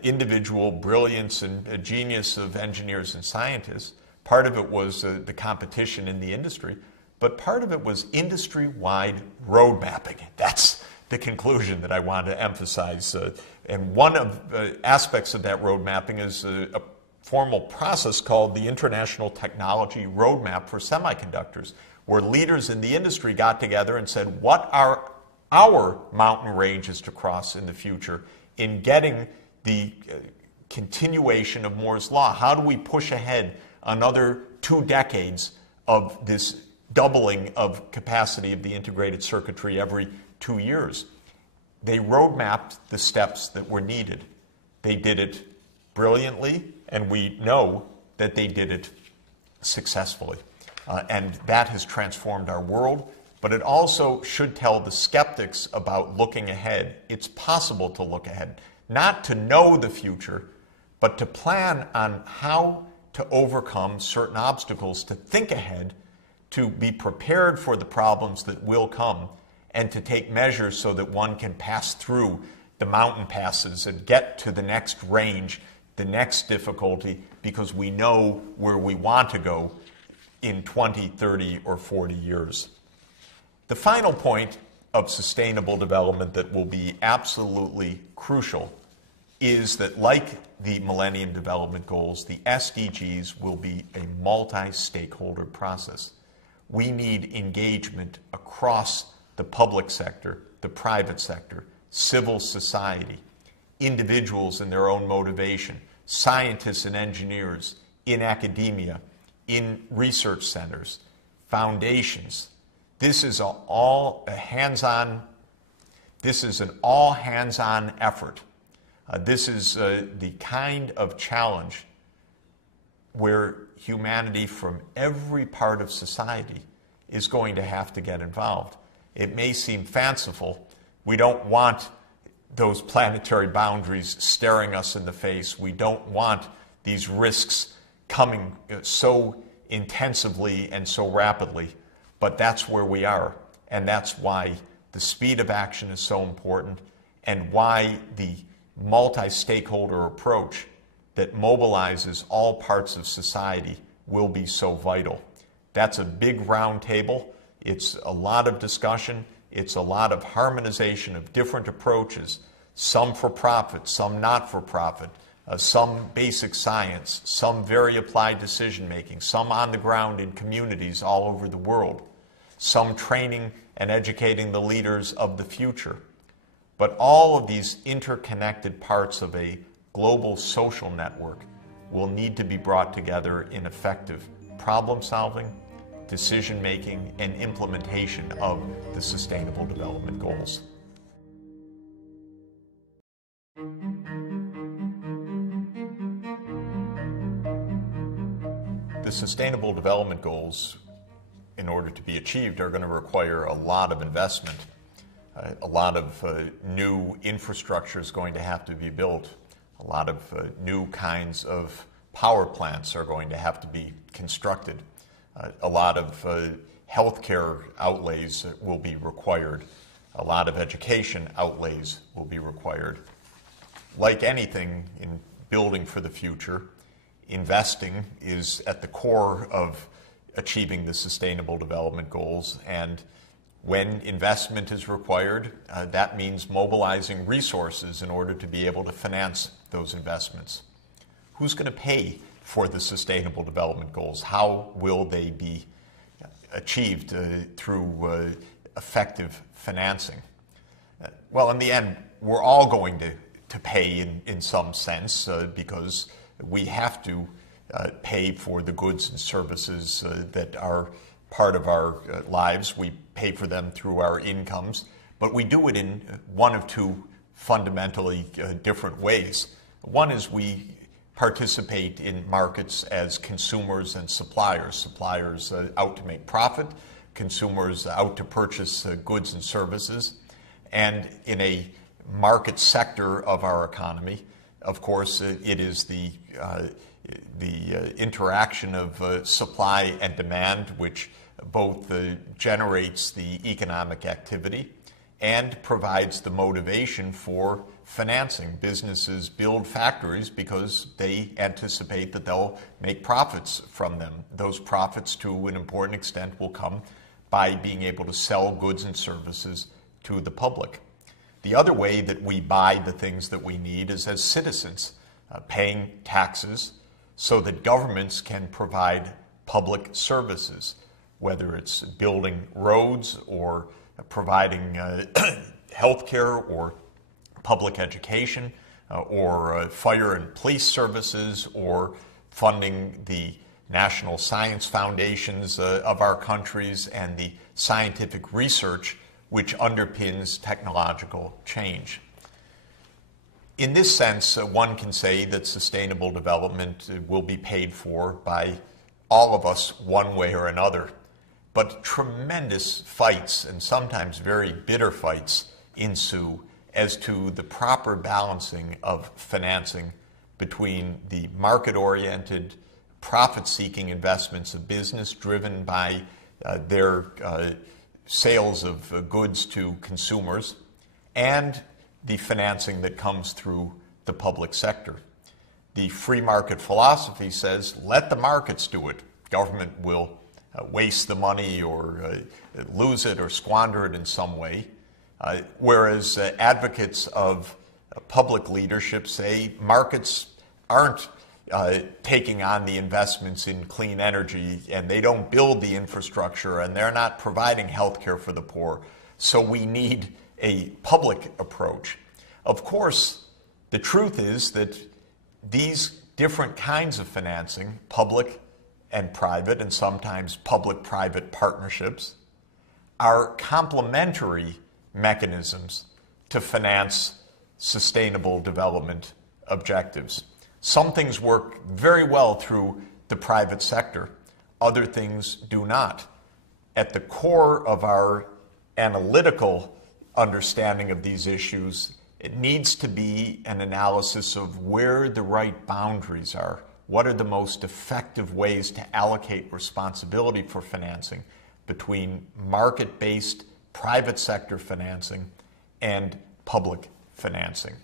individual brilliance and genius of engineers and scientists. Part of it was the competition in the industry. But part of it was industry-wide road mapping. That's the conclusion that I want to emphasize. And one of the aspects of that road mapping is a formal process called the International Technology Roadmap for Semiconductors, where leaders in the industry got together and said, what are our mountain ranges to cross in the future in getting the continuation of Moore's law? How do we push ahead another 2 decades of this doubling of capacity of the integrated circuitry every 2 years? They roadmapped the steps that were needed. They did it brilliantly, and we know that they did it successfully. And that has transformed our world, but it also should tell the skeptics about looking ahead. It's possible to look ahead, not to know the future, but to plan on how to overcome certain obstacles, to think ahead, to be prepared for the problems that will come, and to take measures so that one can pass through the mountain passes and get to the next range, the next difficulty, because we know where we want to go in 20, 30, or 40 years. The final point of sustainable development that will be absolutely crucial is that, like the Millennium Development Goals, the SDGs will be a multi-stakeholder process. We need engagement across the public sector, the private sector, civil society, individuals and their own motivation, scientists and engineers, in academia, in research centers, foundations. This is an all hands-on effort. This is the kind of challenge where humanity from every part of society is going to have to get involved. It may seem fanciful. We don't want those planetary boundaries staring us in the face. We don't want these risks coming so intensively and so rapidly, but that's where we are. And that's why the speed of action is so important, and why the multi-stakeholder approach that mobilizes all parts of society will be so vital. That's a big round table. It's a lot of discussion. It's a lot of harmonization of different approaches, some for profit, some not for profit, some basic science, some very applied decision making, some on the ground in communities all over the world, some training and educating the leaders of the future. But all of these interconnected parts of a global social network will need to be brought together in effective problem solving, decision making, and implementation of the Sustainable Development Goals. The Sustainable Development Goals, in order to be achieved, are going to require a lot of investment. A lot of new infrastructure is going to have to be built. A lot of new kinds of power plants are going to have to be constructed. A lot of healthcare outlays will be required. A lot of education outlays will be required. Like anything in building for the future, investing is at the core of achieving the Sustainable Development Goals. And when investment is required, that means mobilizing resources in order to be able to finance those investments. Who's going to pay for the Sustainable Development Goals? How will they be achieved through effective financing? Well, in the end, we're all going to pay in some sense because we have to pay for the goods and services that are part of our lives. We pay for them through our incomes, but we do it in one of two fundamentally different ways. One is we participate in markets as consumers and suppliers. Suppliers out to make profit, consumers out to purchase goods and services. And in a market sector of our economy, of course, it is the interaction of supply and demand which both generates the economic activity and provides the motivation for financing. Businesses build factories because they anticipate that they'll make profits from them. Those profits, to an important extent, will come by being able to sell goods and services to the public. The other way that we buy the things that we need is as citizens, paying taxes so that governments can provide public services, whether it's building roads or providing health care or public education or fire and police services or funding the national science foundations of our countries and the scientific research which underpins technological change. In this sense, one can say that sustainable development will be paid for by all of us one way or another. But tremendous fights, and sometimes very bitter fights, ensue as to the proper balancing of financing between the market-oriented, profit-seeking investments of business driven by their sales of goods to consumers and the financing that comes through the public sector. The free market philosophy says, let the markets do it. Government will waste the money or lose it or squander it in some way. Whereas advocates of public leadership say markets aren't taking on the investments in clean energy and they don't build the infrastructure and they're not providing health care for the poor. So we need a public approach. Of course, the truth is that these different kinds of financing, public and private, and sometimes public-private partnerships, are complementary mechanisms to finance sustainable development objectives. Some things work very well through the private sector, other things do not. At the core of our analytical understanding of these issues, it needs to be an analysis of where the right boundaries are. What are the most effective ways to allocate responsibility for financing between market-based private sector financing and public financing?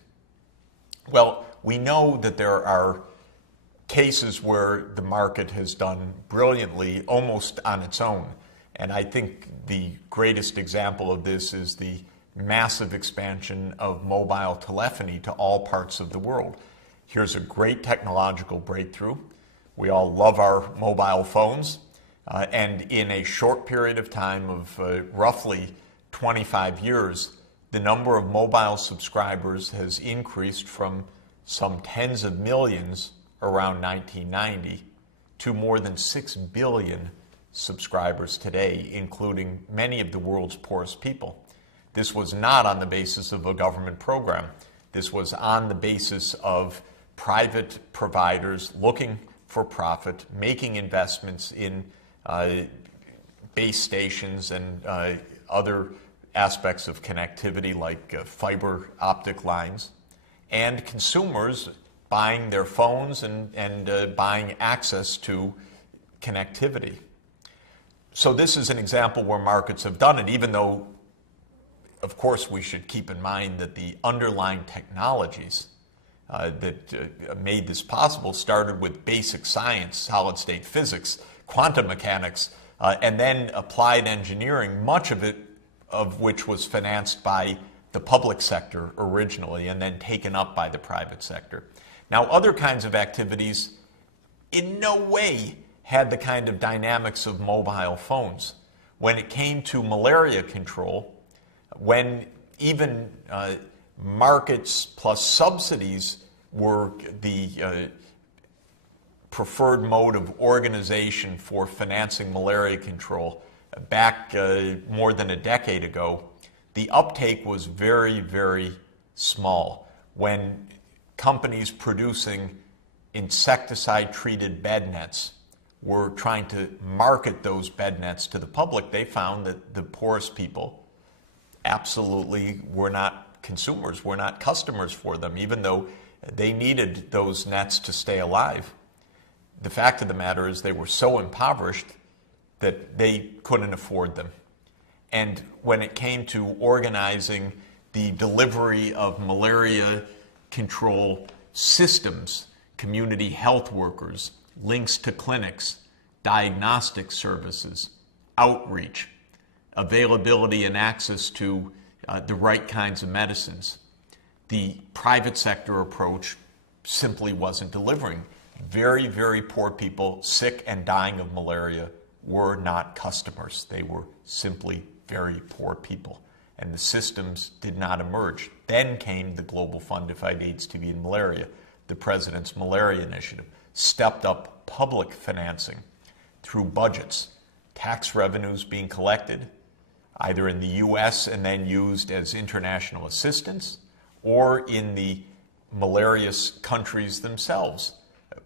Well, we know that there are cases where the market has done brilliantly almost on its own. And I think the greatest example of this is the massive expansion of mobile telephony to all parts of the world. Here's a great technological breakthrough. We all love our mobile phones. And in a short period of time of roughly 25 years, the number of mobile subscribers has increased from some tens of millions around 1990 to more than 6 billion subscribers today, including many of the world's poorest people. This was not on the basis of a government program. This was on the basis of private providers looking for profit, making investments in base stations and other aspects of connectivity like fiber optic lines, and consumers buying their phones and buying access to connectivity. So this is an example where markets have done it, even though, of course, we should keep in mind that the underlying technologies that made this possible started with basic science, solid-state physics, quantum mechanics, and then applied engineering, much of it of which was financed by the public sector originally and then taken up by the private sector. Now, other kinds of activities in no way had the kind of dynamics of mobile phones. When it came to malaria control, when even markets plus subsidies were the preferred mode of organization for financing malaria control back more than a decade ago, the uptake was very, very small. When companies producing insecticide-treated bed nets were trying to market those bed nets to the public, they found that the poorest people absolutely were not consumers, were not customers for them, even though they needed those nets to stay alive. The fact of the matter is they were so impoverished that they couldn't afford them. And when it came to organizing the delivery of malaria control systems, community health workers, links to clinics, diagnostic services, outreach, availability and access to the right kinds of medicines, the private sector approach simply wasn't delivering. Very, very poor people, sick and dying of malaria, were not customers. They were simply very poor people, and the systems did not emerge. Then came the Global Fund to Fight AIDS, TB, and Malaria, the President's Malaria Initiative, stepped up public financing through budgets, tax revenues being collected either in the U.S. and then used as international assistance, or in the malarious countries themselves,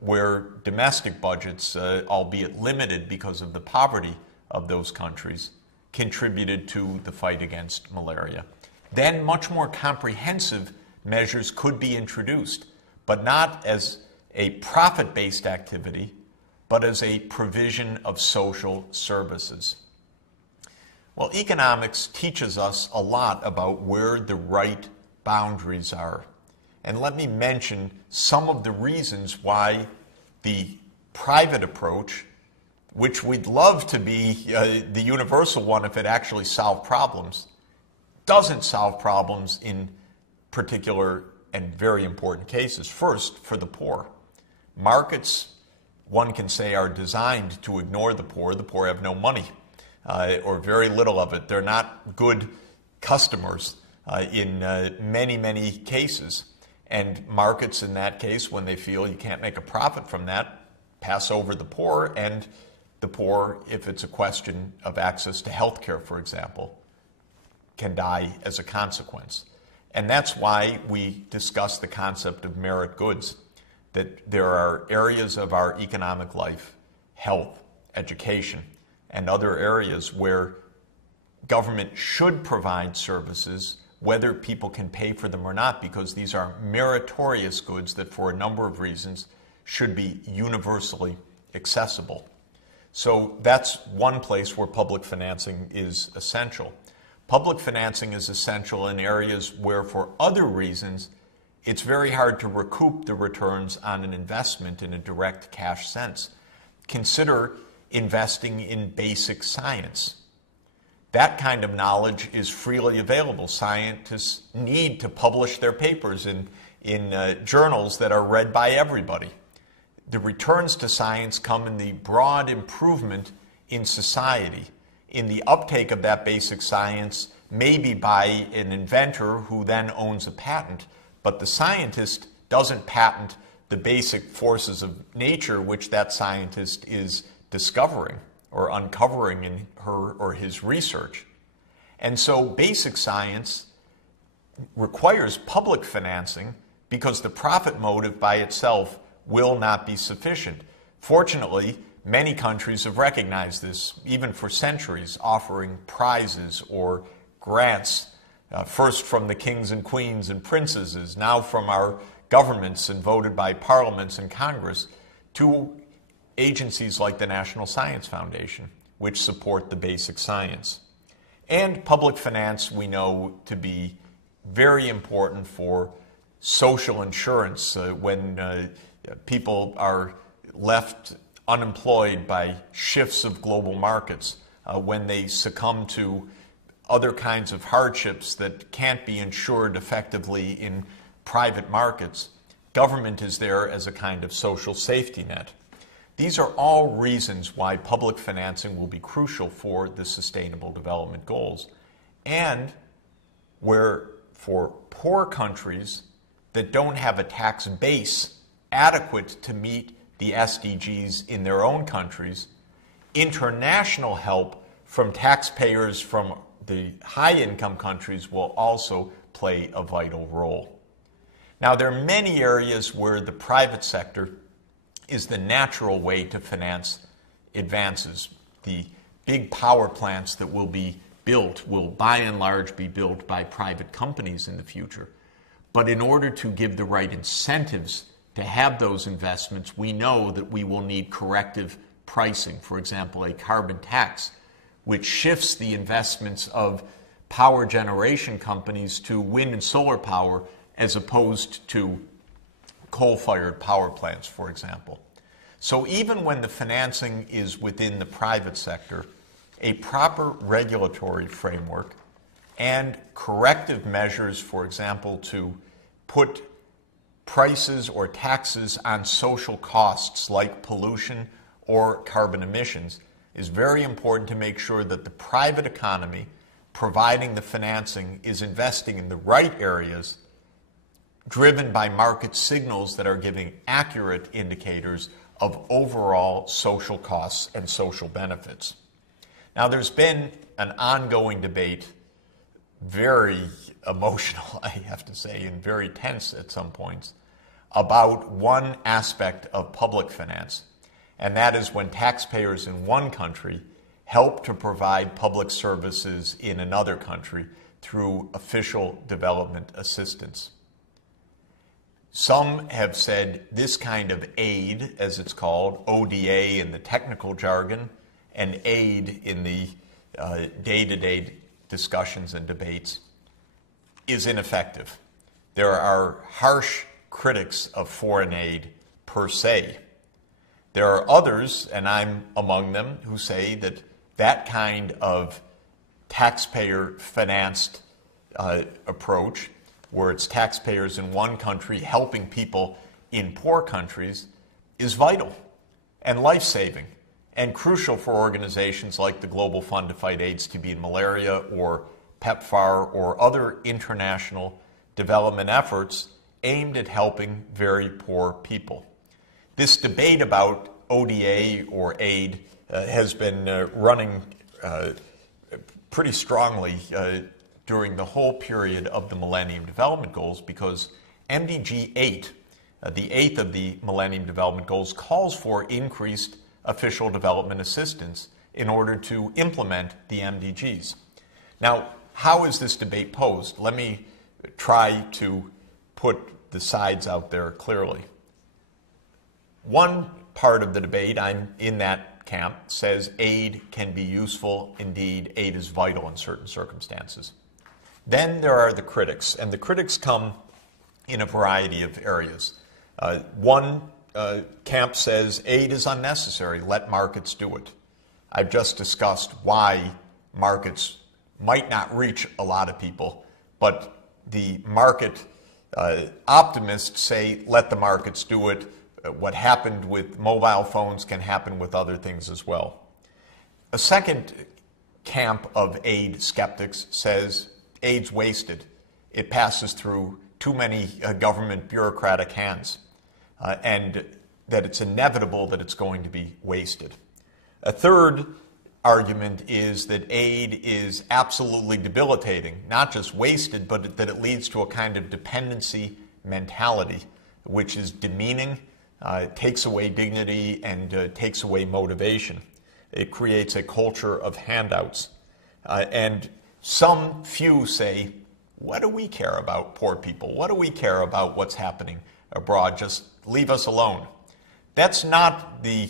where domestic budgets, albeit limited because of the poverty of those countries, contributed to the fight against malaria. Then much more comprehensive measures could be introduced, but not as a profit-based activity, but as a provision of social services. Well, economics teaches us a lot about where the right boundaries are. And let me mention some of the reasons why the private approach, which we'd love to be the universal one if it actually solved problems, doesn't solve problems in particular and very important cases. First, for the poor. Markets, one can say, are designed to ignore the poor. The poor have no money, or very little of it. They're not good customers in many, many cases. And markets in that case, when they feel you can't make a profit from that, pass over the poor, and the poor, if it's a question of access to health care, for example, can die as a consequence. And that's why we discuss the concept of merit goods, that there are areas of our economic life, health, education, and other areas where government should provide services, whether people can pay for them or not, because these are meritorious goods that for a number of reasons should be universally accessible. So that's one place where public financing is essential. Public financing is essential in areas where for other reasons it's very hard to recoup the returns on an investment in a direct cash sense. Consider investing in basic science. That kind of knowledge is freely available. Scientists need to publish their papers in journals that are read by everybody. The returns to science come in the broad improvement in society, in the uptake of that basic science, maybe by an inventor who then owns a patent, but the scientist doesn't patent the basic forces of nature which that scientist is discovering or uncovering in her or his research. And so basic science requires public financing because the profit motive by itself will not be sufficient. Fortunately, many countries have recognized this, even for centuries, offering prizes or grants, first from the kings and queens and princesses, now from our governments and voted by parliaments and Congress, to agencies like the National Science Foundation, which support the basic science. And public finance we know to be very important for social insurance when people are left unemployed by shifts of global markets, when they succumb to other kinds of hardships that can't be insured effectively in private markets. Government is there as a kind of social safety net. These are all reasons why public financing will be crucial for the Sustainable Development Goals, and where for poor countries that don't have a tax base adequate to meet the SDGs in their own countries, international help from taxpayers from the high-income countries will also play a vital role. Now, there are many areas where the private sector is the natural way to finance advances. The big power plants that will be built will by and large be built by private companies in the future. But in order to give the right incentives to have those investments, we know that we will need corrective pricing. For example, a carbon tax, which shifts the investments of power generation companies to wind and solar power as opposed to coal-fired power plants, for example. So even when the financing is within the private sector, a proper regulatory framework and corrective measures, for example, to put prices or taxes on social costs like pollution or carbon emissions is very important to make sure that the private economy providing the financing is investing in the right areas driven by market signals that are giving accurate indicators of overall social costs and social benefits. Now, there's been an ongoing debate, very emotional, I have to say, and very tense at some points, about one aspect of public finance, and that is when taxpayers in one country help to provide public services in another country through official development assistance. Some have said this kind of aid, as it's called, ODA in the technical jargon, and aid in the day-to-day discussions and debates, is ineffective. There are harsh critics of foreign aid per se. There are others, and I'm among them, who say that that kind of taxpayer-financed approach, where it's taxpayers in one country helping people in poor countries, is vital and life-saving and crucial for organizations like the Global Fund to Fight AIDS, TB, and Malaria, or PEPFAR, or other international development efforts aimed at helping very poor people. This debate about ODA or aid has been running pretty strongly during the whole period of the Millennium Development Goals, because MDG 8, the eighth of the Millennium Development Goals, calls for increased official development assistance in order to implement the MDGs. Now, how is this debate posed? Let me try to put the sides out there clearly. One part of the debate, I'm in that camp, says aid can be useful. Indeed, aid is vital in certain circumstances. Then there are the critics, and the critics come in a variety of areas. One camp says aid is unnecessary, let markets do it. I've just discussed why markets might not reach a lot of people, but the market optimists say let the markets do it. What happened with mobile phones can happen with other things as well. A second camp of aid skeptics says aid's wasted. It passes through too many government bureaucratic hands, and that it's inevitable that it's going to be wasted. A third argument is that aid is absolutely debilitating, not just wasted, but that it leads to a kind of dependency mentality, which is demeaning, takes away dignity, and takes away motivation. It creates a culture of handouts. And some few say, what do we care about poor people? What do we care about what's happening abroad? Just leave us alone. That's not the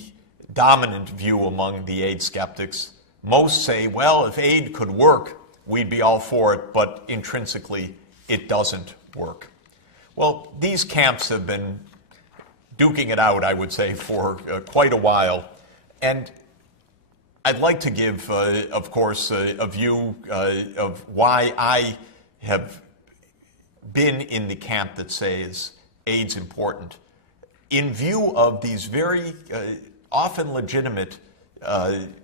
dominant view among the aid skeptics. Most say, well, if aid could work, we'd be all for it, but intrinsically, it doesn't work. Well, these camps have been duking it out, I would say, for quite a while. And I'd like to give, of course, a view of why I have been in the camp that says aid's important. In view of these very often legitimate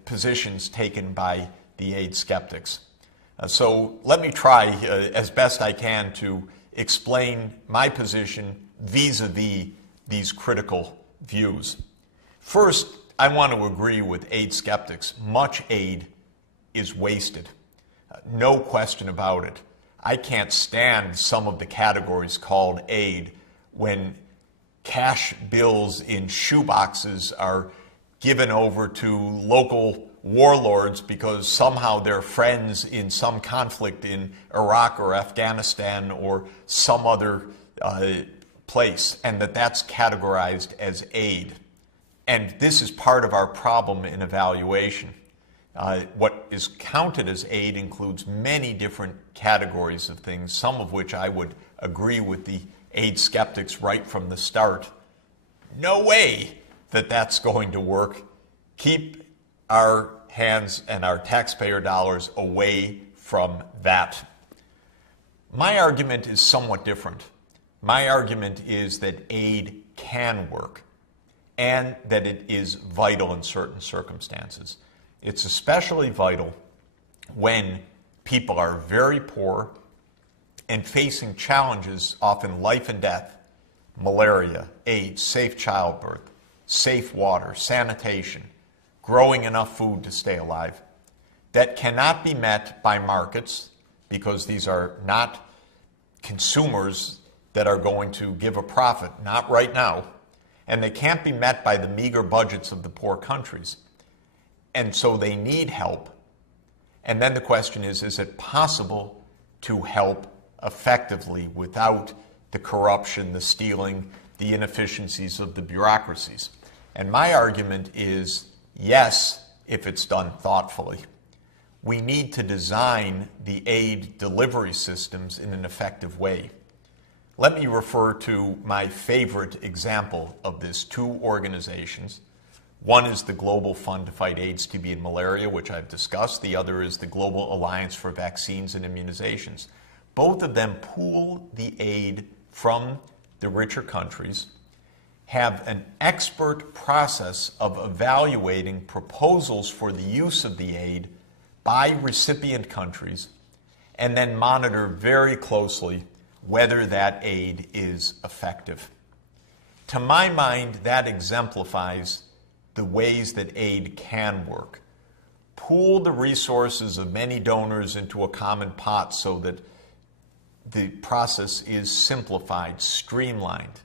positions taken by the aid skeptics. So let me try as best I can to explain my position vis-a-vis these critical views. First, I want to agree with aid skeptics. Much aid is wasted. No question about it. I can't stand some of the categories called aid when cash bills in shoeboxes are given over to local warlords because somehow they're friends in some conflict in Iraq or Afghanistan or some other place, and that's categorized as aid. And this is part of our problem in evaluation. What is counted as aid includes many different categories of things, some of which I would agree with the aid skeptics right from the start. No way that that's going to work. Keep our hands and our taxpayer dollars away from that. My argument is somewhat different. My argument is that aid can work and that it is vital in certain circumstances. It's especially vital when people are very poor and facing challenges, often life and death, malaria, AIDS, safe childbirth, safe water, sanitation, growing enough food to stay alive, that cannot be met by markets because these are not consumers that are going to give a profit, not right now, and they can't be met by the meager budgets of the poor countries. And so they need help. And then the question is it possible to help effectively without the corruption, the stealing, the inefficiencies of the bureaucracies? And my argument is yes, if it's done thoughtfully. We need to design the aid delivery systems in an effective way. Let me refer to my favorite example of this, two organizations. One is the Global Fund to Fight AIDS, TB, and Malaria, which I've discussed. The other is the Global Alliance for Vaccines and Immunizations. Both of them pool the aid from the richer countries, have an expert process of evaluating proposals for the use of the aid by recipient countries, and then monitor very closely whether that aid is effective. To my mind, that exemplifies the ways that aid can work. Pool the resources of many donors into a common pot so that the process is simplified, streamlined.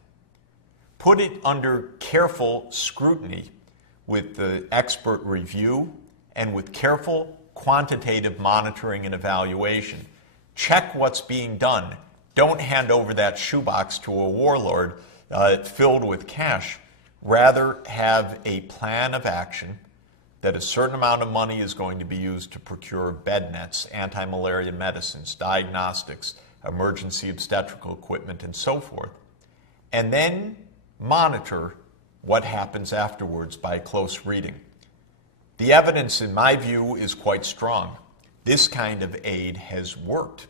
Put it under careful scrutiny with the expert review and with careful quantitative monitoring and evaluation. Check what's being done. Don't hand over that shoebox to a warlord filled with cash. Rather, have a plan of action that a certain amount of money is going to be used to procure bed nets, anti-malaria medicines, diagnostics, emergency obstetrical equipment, and so forth. And then monitor what happens afterwards by close reading. The evidence, in my view, is quite strong. This kind of aid has worked.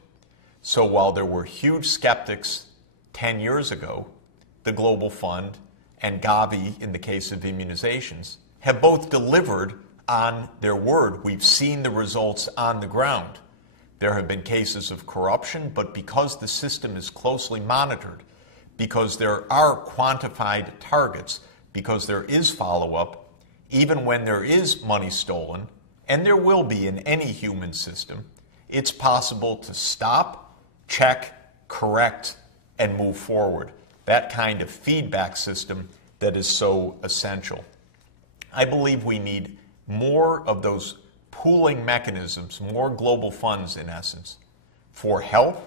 So while there were huge skeptics 10 years ago, the Global Fund and Gavi, in the case of immunizations, have both delivered on their word. We've seen the results on the ground. There have been cases of corruption, but because the system is closely monitored, because there are quantified targets, because there is follow-up, even when there is money stolen, and there will be in any human system, it's possible to stop, check, correct, and move forward. That kind of feedback system that is so essential. I believe we need more of those pooling mechanisms, more global funds in essence, for health,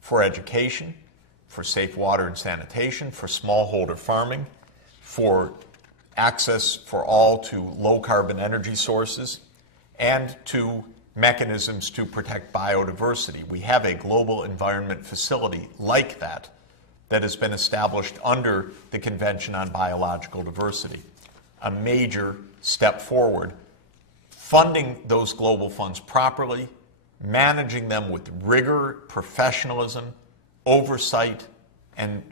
for education, for safe water and sanitation, for smallholder farming, for access for all to low carbon energy sources, and to mechanisms to protect biodiversity. We have a global environment facility like that has been established under the Convention on Biological Diversity. A major step forward. Funding those global funds properly, managing them with rigor, professionalism, oversight, and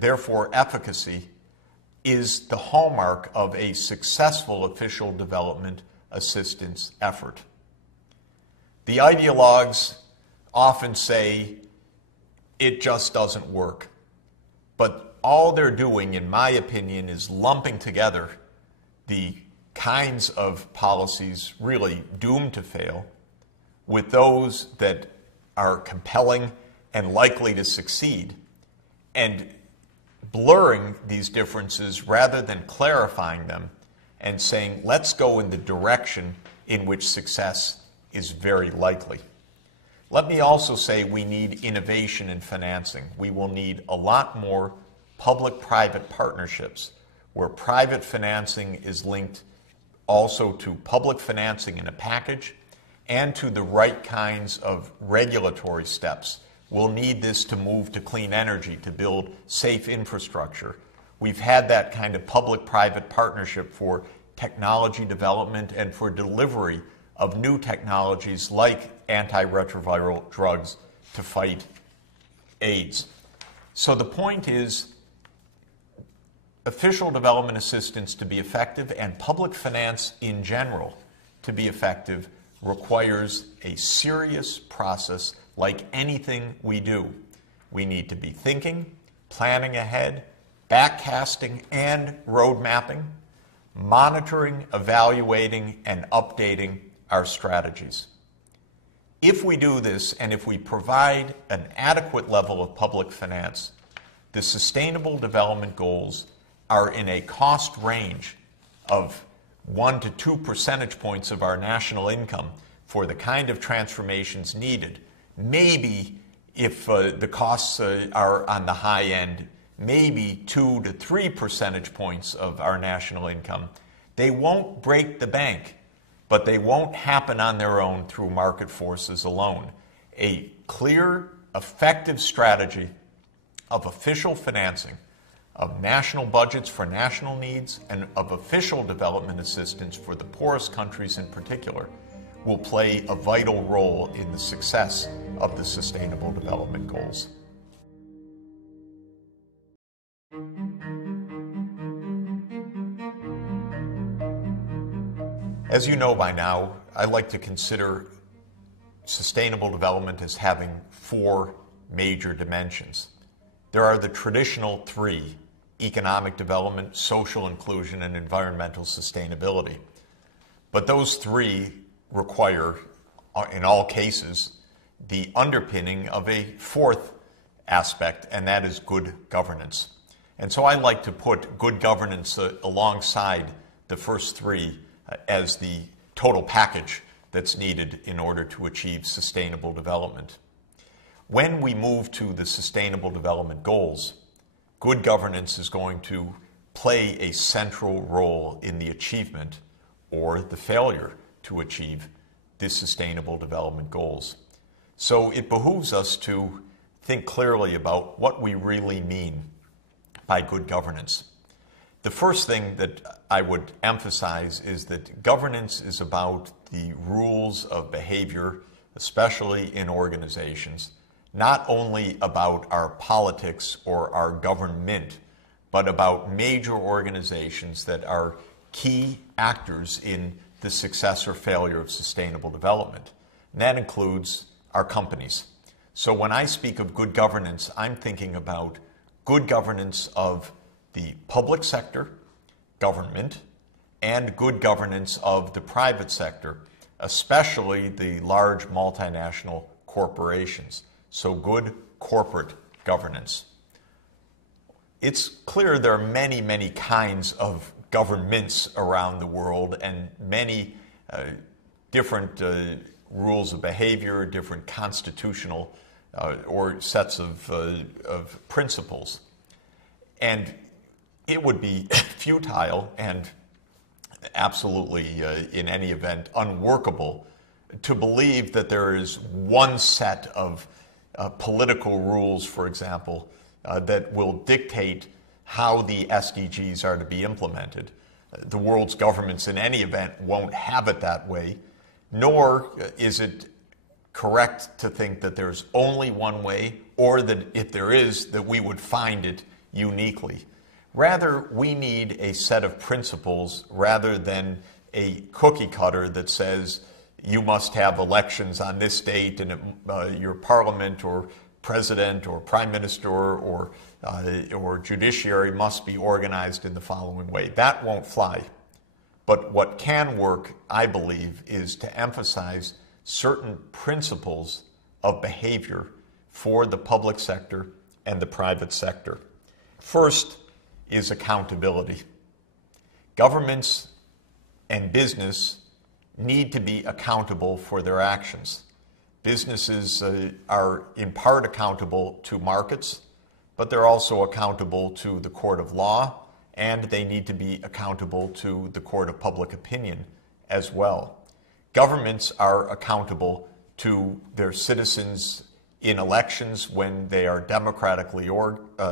therefore efficacy is the hallmark of a successful official development assistance effort. The ideologues often say it just doesn't work. But all they're doing, in my opinion, is lumping together the kinds of policies really doomed to fail with those that are compelling and likely to succeed, and blurring these differences rather than clarifying them and saying, let's go in the direction in which success is very likely. Let me also say we need innovation in financing. We will need a lot more public-private partnerships where private financing is linked also to public financing in a package and to the right kinds of regulatory steps. We'll need this to move to clean energy, to build safe infrastructure. We've had that kind of public-private partnership for technology development and for delivery of new technologies like antiretroviral drugs to fight AIDS. So the point is, official development assistance to be effective and public finance in general to be effective requires a serious process like anything we do. We need to be thinking, planning ahead, backcasting and road mapping, monitoring, evaluating, and updating our strategies. If we do this, and if we provide an adequate level of public finance, the Sustainable Development Goals are in a cost range of 1 to 2 percentage points of our national income for the kind of transformations needed. Maybe if the costs are on the high end, maybe 2 to 3 percentage points of our national income. They won't break the bank, but they won't happen on their own through market forces alone. A clear, effective strategy of official financing, of national budgets for national needs, and of official development assistance for the poorest countries in particular will play a vital role in the success of the Sustainable Development Goals. As you know by now, I like to consider sustainable development as having 4 major dimensions. There are the traditional 3: economic development, social inclusion, and environmental sustainability. But those 3 require, in all cases, the underpinning of a 4th aspect, and that is good governance. And so I like to put good governance alongside the first 3 as the total package that's needed in order to achieve sustainable development. When we move to the Sustainable Development Goals, good governance is going to play a central role in the achievement or the failure to achieve the Sustainable Development Goals. So it behooves us to think clearly about what we really mean by good governance. The first thing that I would emphasize is that governance is about the rules of behavior, especially in organizations, not only about our politics or our government, but about major organizations that are key actors in the success or failure of sustainable development. And that includes our companies. So when I speak of good governance, I'm thinking about good governance of the public sector, government, and good governance of the private sector, especially the large multinational corporations. So good corporate governance. It's clear there are many, many kinds of governments around the world and many different rules of behavior, different constitutional or sets of principles. And it would be futile and absolutely, in any event, unworkable to believe that there is one set of political rules, for example, that will dictate how the SDGs are to be implemented. The world's governments, in any event, won't have it that way, nor is it correct to think that there's only one way, or that if there is, that we would find it uniquely. Rather, we need a set of principles rather than a cookie cutter that says you must have elections on this date and your parliament or president or prime minister or judiciary must be organized in the following way. That won't fly. But what can work, I believe, is to emphasize certain principles of behavior for the public sector and the private sector. First is accountability. Governments and business need to be accountable for their actions. Businesses are in part accountable to markets, but they're also accountable to the court of law, and they need to be accountable to the court of public opinion as well. Governments are accountable to their citizens in elections when they are democratically organized.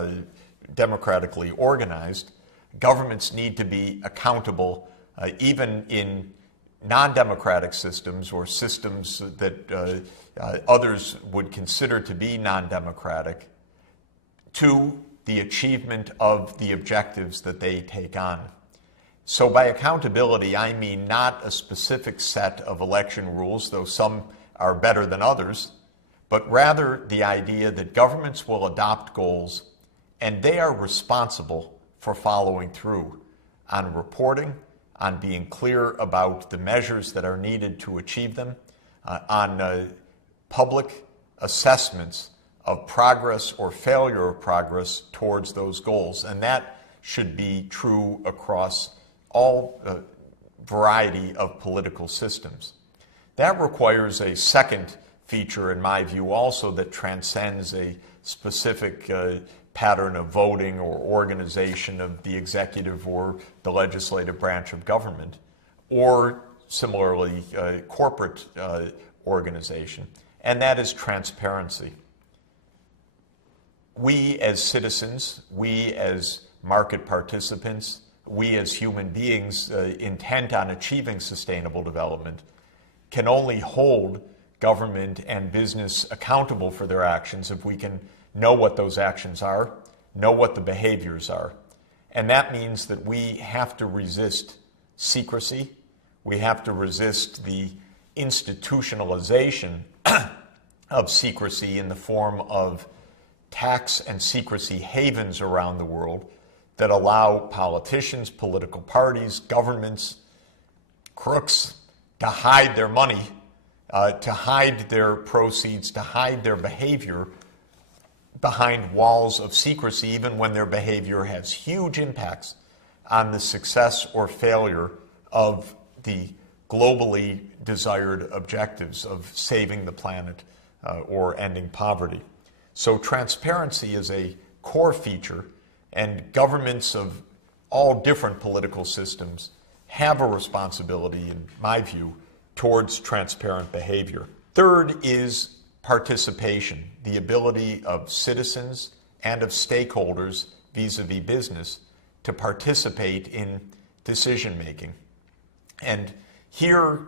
Governments need to be accountable even in non-democratic systems or systems that others would consider to be non-democratic, to the achievement of the objectives that they take on. So by accountability, I mean not a specific set of election rules, though some are better than others, but rather the idea that governments will adopt goals and they are responsible for following through on reporting, on being clear about the measures that are needed to achieve them, on public assessments of progress or failure of progress towards those goals. And that should be true across all variety of political systems. That requires a second feature, in my view, also that transcends a specific pattern of voting or organization of the executive or the legislative branch of government, or similarly corporate organization, and that is transparency. We as citizens, we as market participants, we as human beings intent on achieving sustainable development can only hold government and business accountable for their actions if we can know what those actions are, know what the behaviors are. And that means that we have to resist secrecy. We have to resist the institutionalization of secrecy in the form of tax and secrecy havens around the world that allow politicians, political parties, governments, crooks to hide their money, to hide their proceeds, to hide their behavior behind walls of secrecy, even when their behavior has huge impacts on the success or failure of the globally desired objectives of saving the planet or ending poverty. So transparency is a core feature, and governments of all different political systems have a responsibility, in my view, towards transparent behavior. Third is participation, the ability of citizens and of stakeholders vis-a-vis business to participate in decision making. And here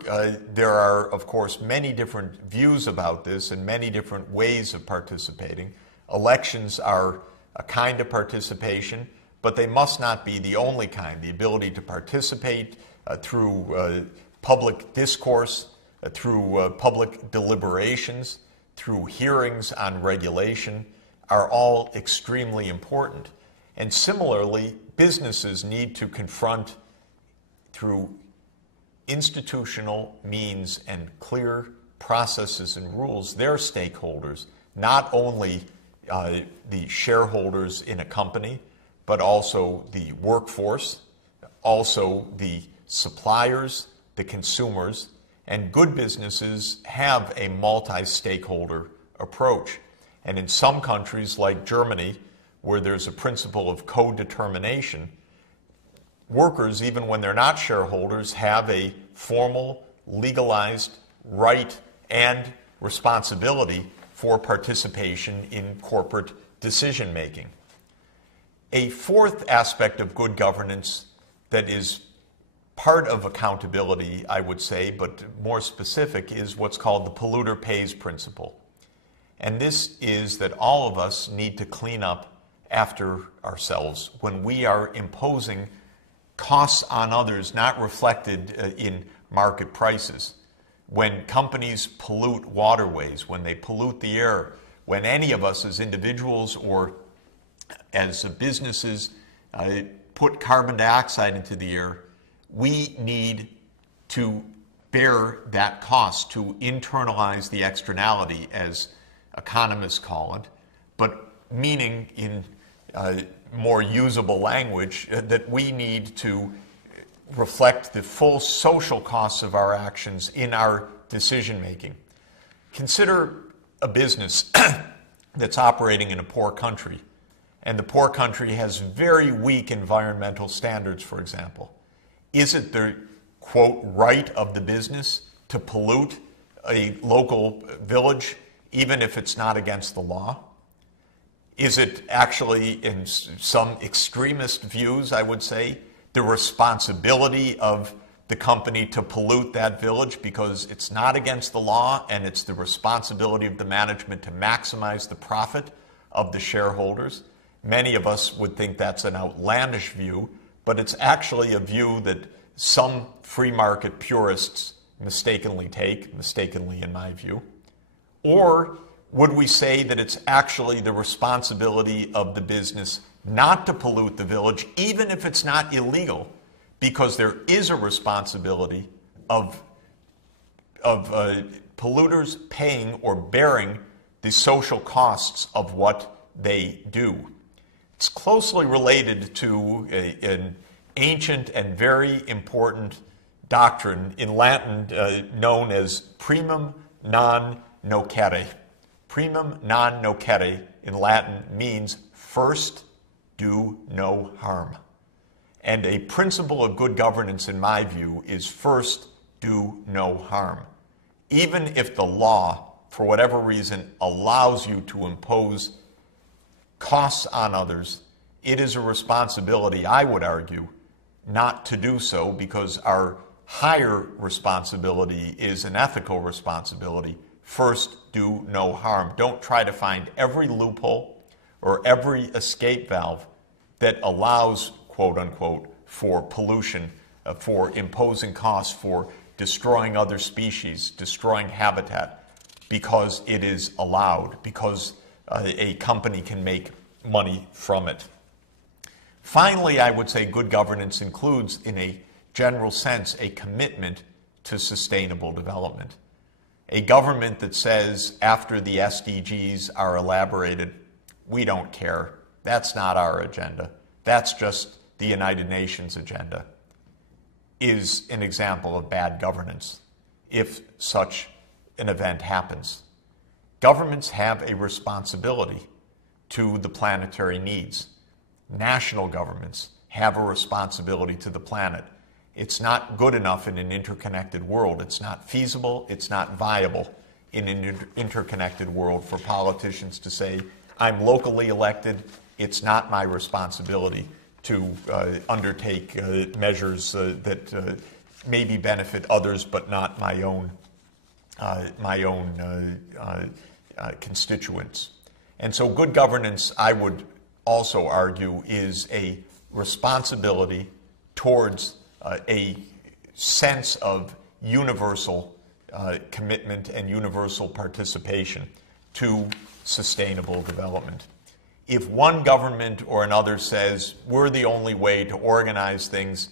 there are, of course, many different views about this and many different ways of participating. Elections are a kind of participation, but they must not be the only kind. The ability to participate through public discourse, through public deliberations, through hearings on regulation are all extremely important. And similarly, businesses need to confront through institutional means and clear processes and rules their stakeholders, not only the shareholders in a company, but also the workforce, also the suppliers, the consumers, and good businesses have a multi-stakeholder approach. And in some countries like Germany, where there's a principle of co-determination, workers, even when they're not shareholders, have a formal, legalized right and responsibility for participation in corporate decision-making. A fourth aspect of good governance that is part of accountability, I would say, but more specific, is what's called the polluter pays principle. And this is that all of us need to clean up after ourselves when we are imposing costs on others not reflected in market prices. When companies pollute waterways, when they pollute the air, when any of us as individuals or as businesses put carbon dioxide into the air, we need to bear that cost, to internalize the externality, as economists call it, but meaning in more usable language that we need to reflect the full social costs of our actions in our decision making. Consider a business that's operating in a poor country, and the poor country has very weak environmental standards, for example. Is it the, quote, right of the business to pollute a local village, even if it's not against the law? Is it actually, in some extremist views, I would say, the responsibility of the company to pollute that village because it's not against the law and it's the responsibility of the management to maximize the profit of the shareholders? Many of us would think that's an outlandish view, but it's actually a view that some free market purists mistakenly take, mistakenly in my view. Or would we say that it's actually the responsibility of the business not to pollute the village, even if it's not illegal, because there is a responsibility of polluters paying or bearing the social costs of what they do? It's closely related to an ancient and very important doctrine in Latin known as primum non nocere. Primum non nocere in Latin means first do no harm. And a principle of good governance, in my view, is first do no harm. Even if the law, for whatever reason, allows you to impose costs on others, it is a responsibility, I would argue, not to do so, because our higher responsibility is an ethical responsibility. First, do no harm. Don't try to find every loophole or every escape valve that allows, quote unquote, for pollution, for imposing costs, for destroying other species, destroying habitat, because it is allowed, because a company can make money from it. Finally, I would say good governance includes, in a general sense, a commitment to sustainable development. A government that says, after the SDGs are elaborated, we don't care. That's not our agenda. That's just the United Nations agenda, is an example of bad governance if such an event happens. Governments have a responsibility to the planetary needs. National governments have a responsibility to the planet. It's not good enough in an interconnected world. It's not feasible. It's not viable in an interconnected world for politicians to say, I'm locally elected. It's not my responsibility to undertake measures that maybe benefit others, but not my own constituents. And so good governance, I would also argue, is a responsibility towards a sense of universal commitment and universal participation to sustainable development. If one government or another says, we're the only way to organize things,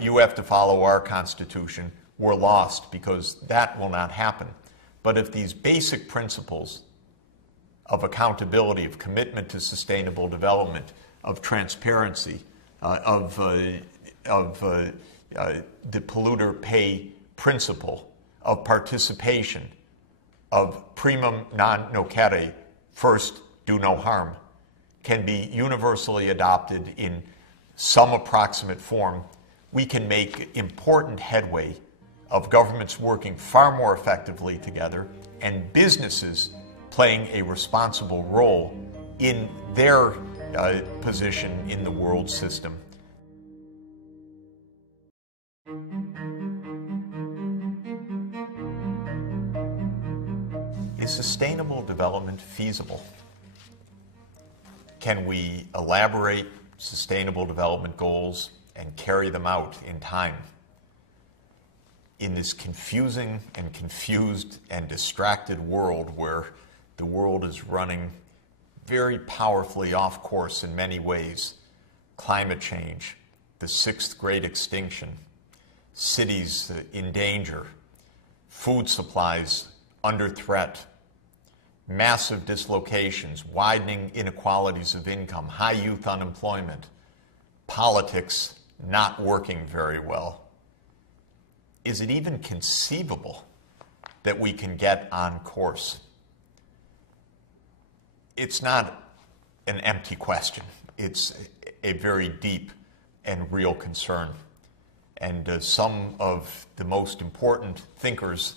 you have to follow our Constitution, we're lost, because that will not happen. But if these basic principles of accountability, of commitment to sustainable development, of transparency, of the polluter pay principle, of participation, of primum non nocere, first do no harm, can be universally adopted in some approximate form, we can make important headway of governments working far more effectively together and businesses playing a responsible role in their position in the world system. Is sustainable development feasible? Can we elaborate sustainable development goals and carry them out in time? In this confusing and confused and distracted world where the world is running very powerfully off course in many ways. Climate change, the sixth great extinction, cities in danger, food supplies under threat, massive dislocations, widening inequalities of income, high youth unemployment, politics not working very well. Is it even conceivable that we can get on course? It's not an empty question. It's a very deep and real concern. And some of the most important thinkers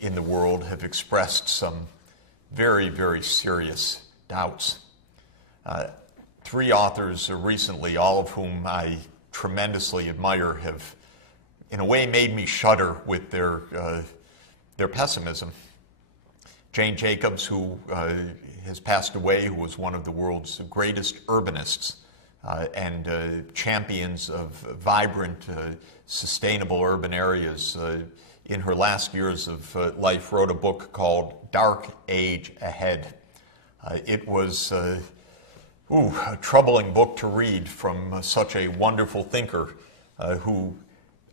in the world have expressed some very, very serious doubts. Three authors recently, all of whom I tremendously admire, have in a way made me shudder with their pessimism. Jane Jacobs, who has passed away, who was one of the world's greatest urbanists and champions of vibrant, sustainable urban areas, in her last years of life wrote a book called Dark Age Ahead. It was a troubling book to read from such a wonderful thinker who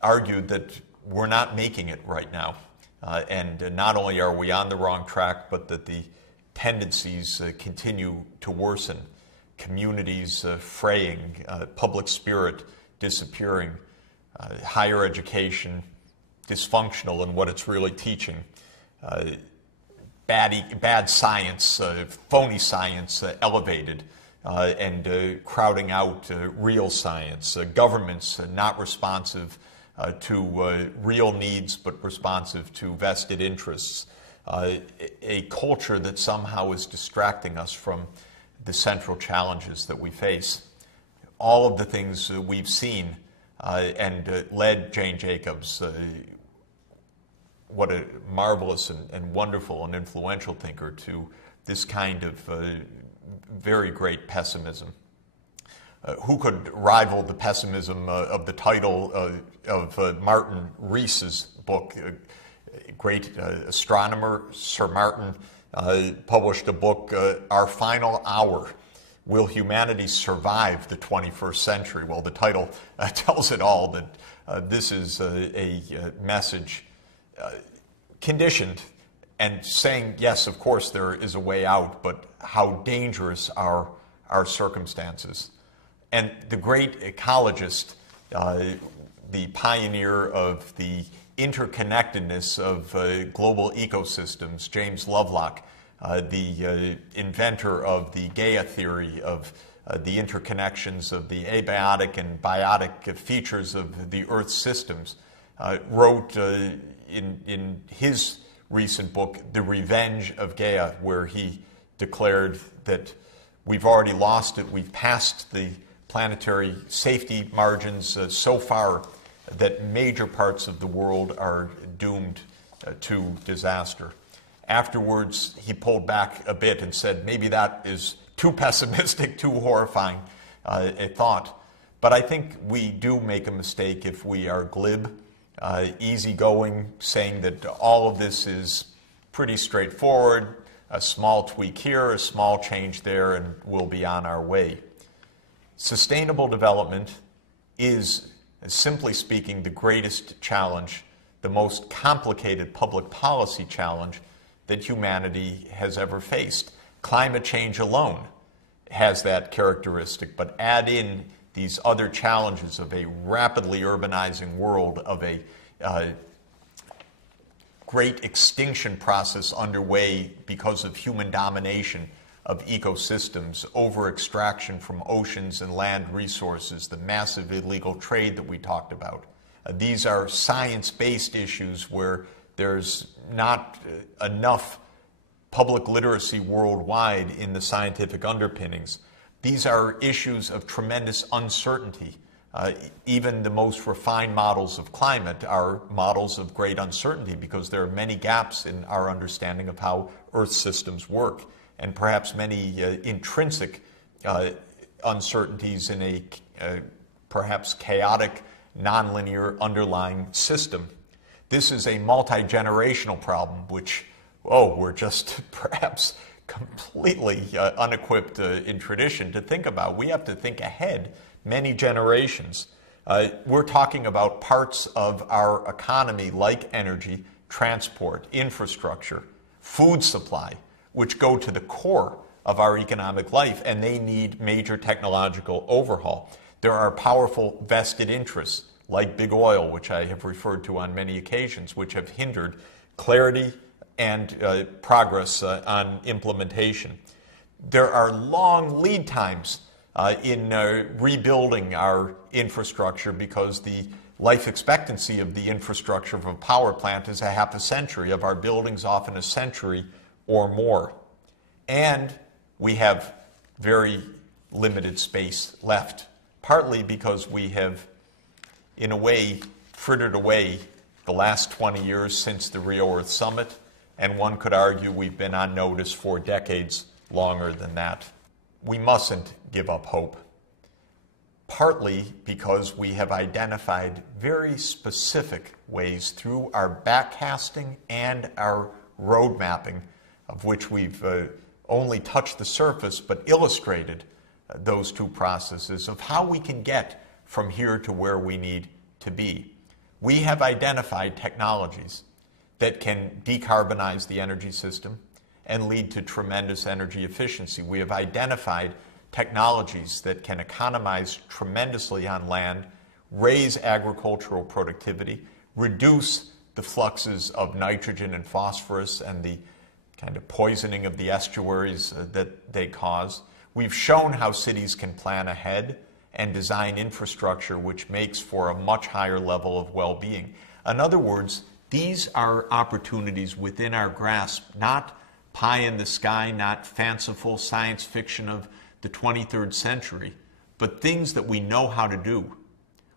argued that we're not making it right now. And not only are we on the wrong track, but that the tendencies continue to worsen. Communities fraying, public spirit disappearing, higher education dysfunctional in what it's really teaching, bad science, phony science elevated, and crowding out real science, governments not responsive to real needs but responsive to vested interests, a culture that somehow is distracting us from the central challenges that we face. All of the things we've seen and led Jane Jacobs, what a marvelous and wonderful and influential thinker, to this kind of very great pessimism. Who could rival the pessimism of the title of Martin Rees's book? A great astronomer, Sir Martin, published a book, Our Final Hour, Will Humanity Survive the 21st Century? Well, the title tells it all, that this is a message conditioned and saying, yes, of course there is a way out, but how dangerous are our circumstances. And the great ecologist, the pioneer of the interconnectedness of global ecosystems, James Lovelock, the inventor of the Gaia theory of the interconnections of the abiotic and biotic features of the Earth's systems, wrote in his recent book, The Revenge of Gaia, where he declared that we've already lost it, we've passed the planetary safety margins so far that major parts of the world are doomed to disaster. Afterwards, he pulled back a bit and said, maybe that is too pessimistic, too horrifying a thought. But I think we do make a mistake if we are glib, easygoing, saying that all of this is pretty straightforward, a small tweak here, a small change there, and we'll be on our way. Sustainable development is, simply speaking, the greatest challenge, the most complicated public policy challenge that humanity has ever faced. Climate change alone has that characteristic, but add in these other challenges of a rapidly urbanizing world, of a great extinction process underway because of human domination of ecosystems, over-extraction from oceans and land resources, the massive illegal trade that we talked about. These are science-based issues where there's not enough public literacy worldwide in the scientific underpinnings. These are issues of tremendous uncertainty. Even the most refined models of climate are models of great uncertainty because there are many gaps in our understanding of how Earth systems work, and perhaps many intrinsic uncertainties in a perhaps chaotic, nonlinear underlying system. This is a multi-generational problem which, we're just perhaps completely unequipped in tradition to think about. We have to think ahead many generations. We're talking about parts of our economy like energy, transport, infrastructure, food supply, which go to the core of our economic life, and they need major technological overhaul. There are powerful vested interests like big oil, which I have referred to on many occasions, which have hindered clarity and progress on implementation. There are long lead times in rebuilding our infrastructure because the life expectancy of the infrastructure of a power plant is a half a century, of our buildings often a century or more. And we have very limited space left, partly because we have, in a way, frittered away the last 20 years since the Rio Earth Summit, and one could argue we've been on notice for decades longer than that. We mustn't give up hope, partly because we have identified very specific ways through our backcasting and our road mapping, of which we've only touched the surface but illustrated those two processes of how we can get from here to where we need to be. We have identified technologies that can decarbonize the energy system and lead to tremendous energy efficiency. We have identified technologies that can economize tremendously on land, raise agricultural productivity, reduce the fluxes of nitrogen and phosphorus and the kind of poisoning of the estuaries that they cause. We've shown how cities can plan ahead and design infrastructure which makes for a much higher level of well-being. In other words, these are opportunities within our grasp, not pie in the sky, not fanciful science fiction of the 23rd century, but things that we know how to do,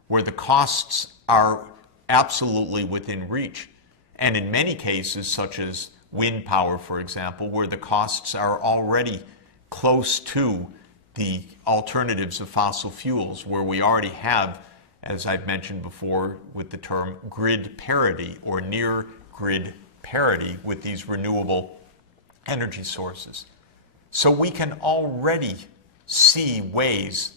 where the costs are absolutely within reach. And in many cases, such as wind power, for example, where the costs are already close to the alternatives of fossil fuels, where we already have, as I've mentioned before, with the term grid parity or near grid parity with these renewable energy sources. So we can already see ways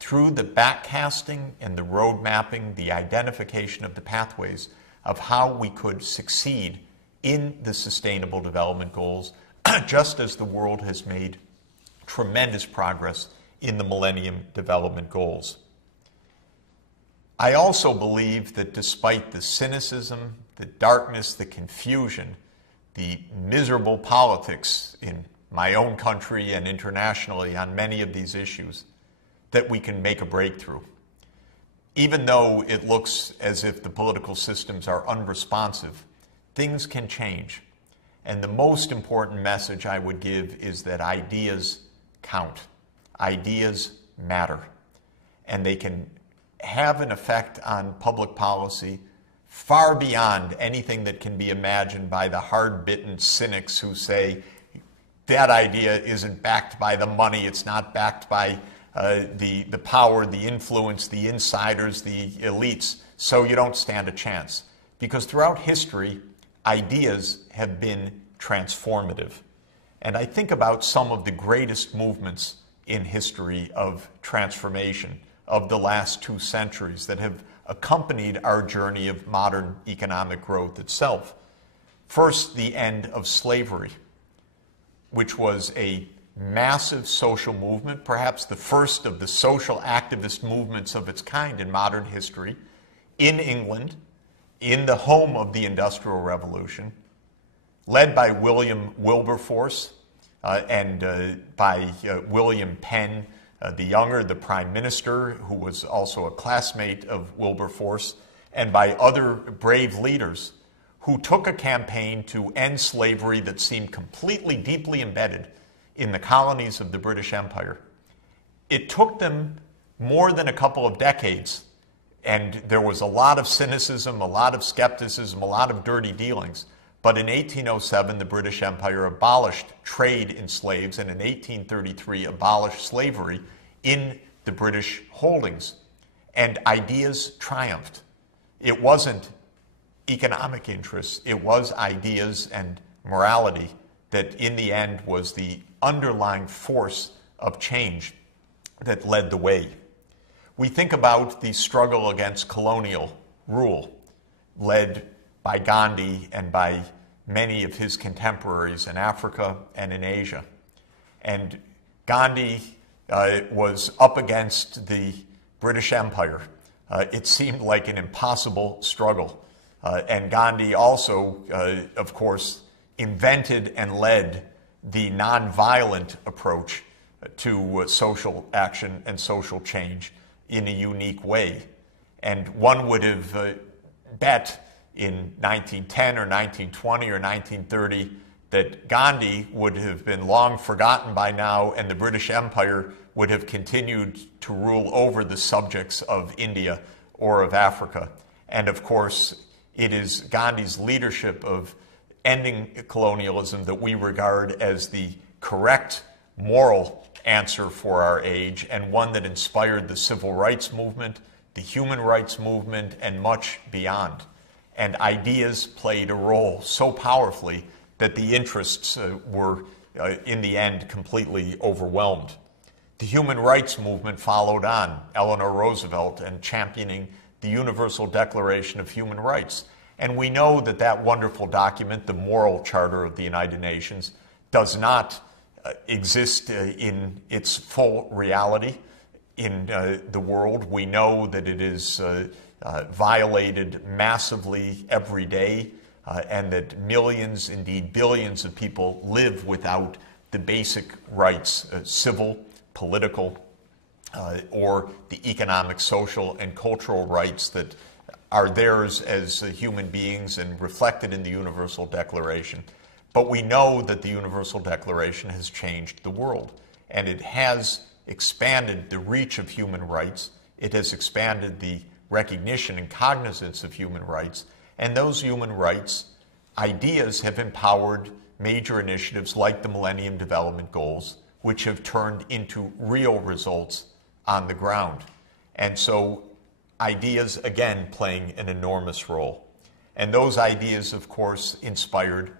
through the backcasting and the road mapping, the identification of the pathways of how we could succeed in the Sustainable Development Goals, just as the world has made tremendous progress in the Millennium Development Goals. I also believe that despite the cynicism, the darkness, the confusion, the miserable politics in my own country and internationally on many of these issues, that we can make a breakthrough. Even though it looks as if the political systems are unresponsive, things can change. And the most important message I would give is that ideas count. Ideas matter. And they can have an effect on public policy far beyond anything that can be imagined by the hard-bitten cynics who say that idea isn't backed by the money, it's not backed by the power, the influence, the insiders, the elites, so you don't stand a chance. Because throughout history, ideas have been transformative. And I think about some of the greatest movements in history of transformation of the last 2 centuries that have accompanied our journey of modern economic growth itself. First, the end of slavery, which was a massive social movement, perhaps the first of the social activist movements of its kind in modern history, in England, in the home of the Industrial Revolution, led by William Wilberforce and by William Penn the Younger, the Prime Minister, who was also a classmate of Wilberforce, and by other brave leaders who took a campaign to end slavery that seemed completely deeply embedded in the colonies of the British Empire. It took them more than a couple of decades, and there was a lot of cynicism, a lot of skepticism, a lot of dirty dealings. But in 1807, the British Empire abolished trade in slaves, and in 1833 abolished slavery in the British holdings. And ideas triumphed. It wasn't economic interests, it was ideas and morality that in the end was the underlying force of change that led the way. We think about the struggle against colonial rule, led by Gandhi and by many of his contemporaries in Africa and in Asia. And Gandhi was up against the British Empire. It seemed like an impossible struggle. And Gandhi also, of course, invented and led the nonviolent approach to social action and social change in a unique way. And one would have bet in 1910 or 1920 or 1930 that Gandhi would have been long forgotten by now and the British Empire would have continued to rule over the subjects of India or of Africa. And of course, it is Gandhi's leadership of ending colonialism that we regard as the correct moral answer for our age, and one that inspired the civil rights movement, the human rights movement, and much beyond. And ideas played a role so powerfully that the interests were, in the end, completely overwhelmed. The human rights movement followed on, Eleanor Roosevelt, and championing the Universal Declaration of Human Rights. And we know that that wonderful document, the Moral Charter of the United Nations, does not exist in its full reality in the world. We know that it is violated massively every day, and that millions, indeed billions of people live without the basic rights, civil, political, or the economic, social, and cultural rights that are theirs as human beings and reflected in the Universal Declaration. But we know that the Universal Declaration has changed the world, and it has expanded the reach of human rights. It has expanded the recognition and cognizance of human rights, and those human rights ideas have empowered major initiatives like the Millennium Development Goals, which have turned into real results on the ground. And so ideas, again, playing an enormous role. And those ideas, of course, inspired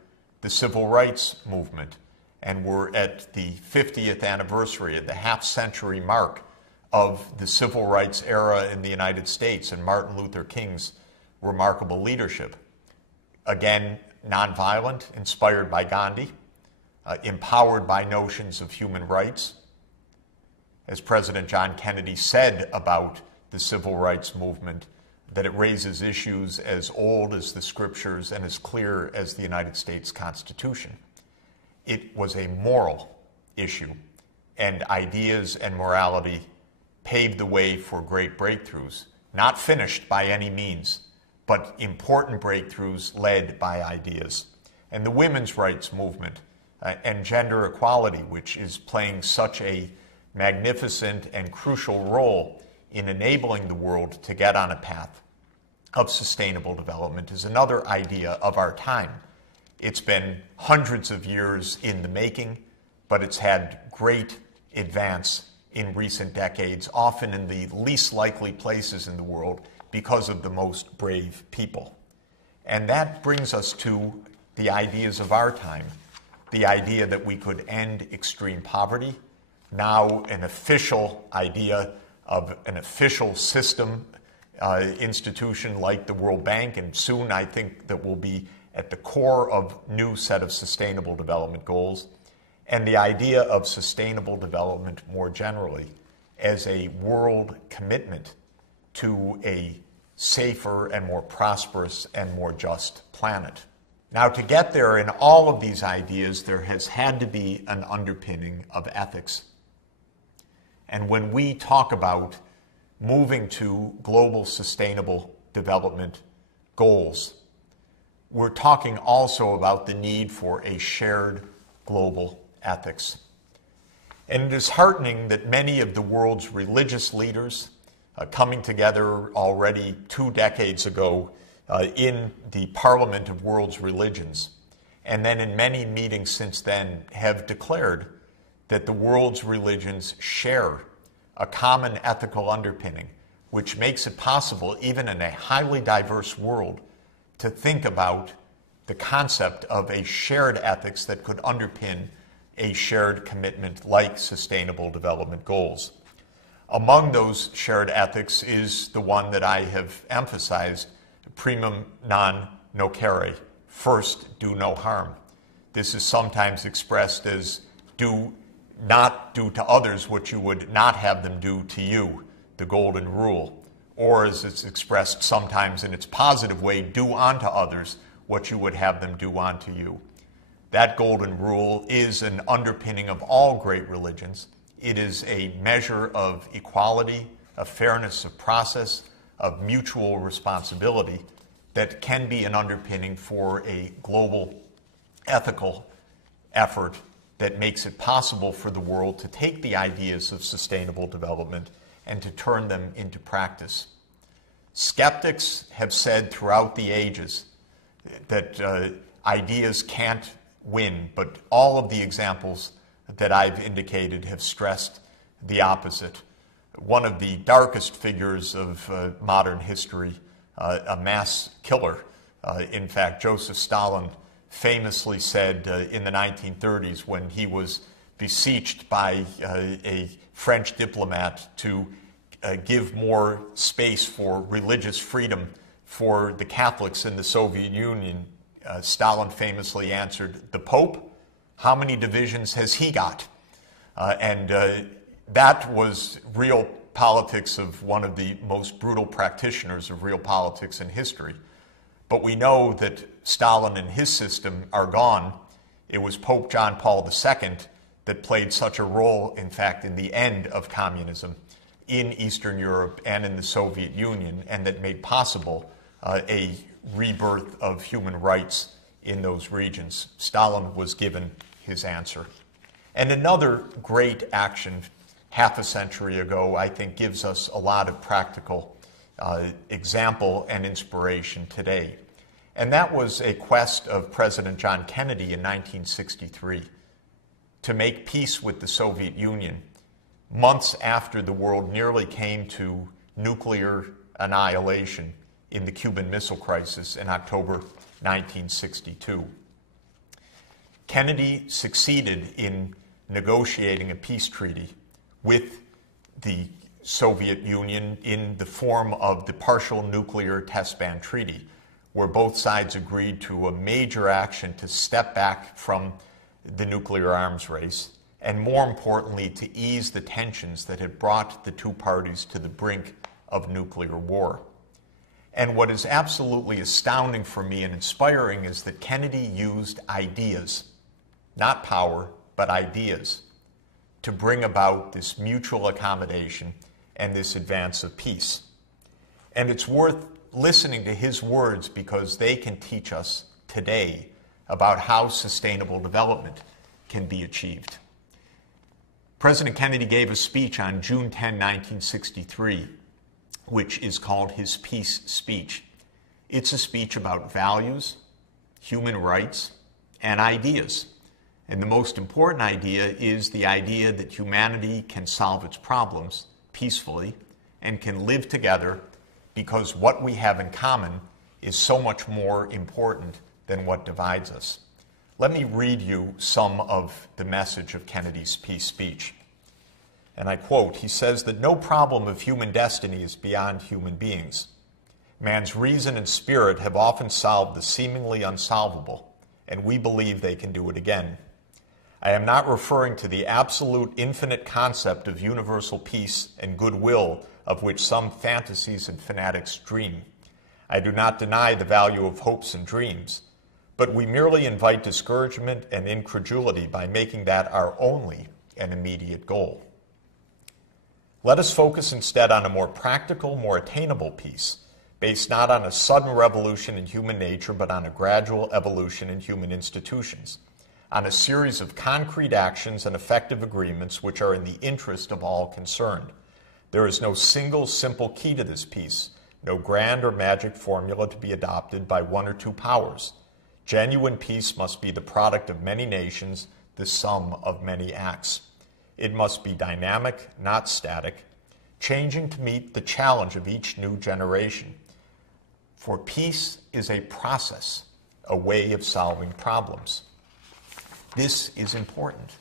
the civil rights movement. And we're at the 50th anniversary, at the half-century mark of the civil rights era in the United States and Martin Luther King's remarkable leadership. Again, nonviolent, inspired by Gandhi, empowered by notions of human rights. As President John Kennedy said about the civil rights movement, that it raises issues as old as the scriptures and as clear as the United States Constitution. It was a moral issue, and ideas and morality paved the way for great breakthroughs, not finished by any means, but important breakthroughs led by ideas. And the women's rights movement and gender equality, which is playing such a magnificent and crucial role in enabling the world to get on a path of sustainable development, is another idea of our time. It's been hundreds of years in the making, but it's had great advance in recent decades, often in the least likely places in the world because of the most brave people. And that brings us to the ideas of our time, the idea that we could end extreme poverty, now an official idea of an official system institution like the World Bank, and soon I think that will be at the core of new set of sustainable development goals, and the idea of sustainable development more generally as a world commitment to a safer and more prosperous and more just planet. Now, to get there in all of these ideas, there has had to be an underpinning of ethics. And when we talk about moving to global sustainable development goals, we're talking also about the need for a shared global ethics. And it is heartening that many of the world's religious leaders, coming together already 2 decades ago in the Parliament of World's Religions, and then in many meetings since then, have declared that the world's religions share a common ethical underpinning, which makes it possible, even in a highly diverse world, to think about the concept of a shared ethics that could underpin a shared commitment like Sustainable Development Goals. Among those shared ethics is the one that I have emphasized, primum non nocere, first do no harm. This is sometimes expressed as do not do to others what you would not have them do to you, the golden rule. Or as it's expressed sometimes in its positive way, do unto others what you would have them do unto you. That golden rule is an underpinning of all great religions. It is a measure of equality, of fairness of process, of mutual responsibility that can be an underpinning for a global ethical effort that makes it possible for the world to take the ideas of sustainable development and to turn them into practice. Skeptics have said throughout the ages that ideas can't win, but all of the examples that I've indicated have stressed the opposite. One of the darkest figures of modern history, a mass killer, in fact, Joseph Stalin famously said in the 1930s when he was beseeched by a French diplomat to give more space for religious freedom for the Catholics in the Soviet Union, Stalin famously answered, "The Pope, how many divisions has he got?" And that was real politics of one of the most brutal practitioners of real politics in history. But we know that Stalin and his system are gone. It was Pope John Paul II that played such a role, in fact, in the end of communism in Eastern Europe and in the Soviet Union, and that made possible a rebirth of human rights in those regions. Stalin was given his answer. And another great action half a century ago, I think, gives us a lot of practical example and inspiration today. And that was a quest of President John Kennedy in 1963 to make peace with the Soviet Union, months after the world nearly came to nuclear annihilation in the Cuban Missile Crisis in October 1962. Kennedy succeeded in negotiating a peace treaty with the Soviet Union in the form of the Partial Nuclear Test Ban Treaty, where both sides agreed to a major action to step back from the nuclear arms race, and more importantly, to ease the tensions that had brought the two parties to the brink of nuclear war. And what is absolutely astounding for me and inspiring is that Kennedy used ideas, not power, but ideas, to bring about this mutual accommodation and this advance of peace. And it's worth listening to his words because they can teach us today about how sustainable development can be achieved. President Kennedy gave a speech on June 10, 1963, which is called his Peace Speech. It's a speech about values, human rights, and ideas. And the most important idea is the idea that humanity can solve its problems peacefully and can live together because what we have in common is so much more important than what divides us. Let me read you some of the message of Kennedy's peace speech. And I quote, he says that no problem of human destiny is beyond human beings. Man's reason and spirit have often solved the seemingly unsolvable, and we believe they can do it again. I am not referring to the absolute infinite concept of universal peace and goodwill of which some fantasies and fanatics dream. I do not deny the value of hopes and dreams, but we merely invite discouragement and incredulity by making that our only and immediate goal. Let us focus instead on a more practical, more attainable peace, based not on a sudden revolution in human nature, but on a gradual evolution in human institutions, on a series of concrete actions and effective agreements which are in the interest of all concerned. There is no single simple key to this peace, no grand or magic formula to be adopted by one or two powers. Genuine peace must be the product of many nations, the sum of many acts. It must be dynamic, not static, changing to meet the challenge of each new generation. For peace is a process a way of solving problems. This is important.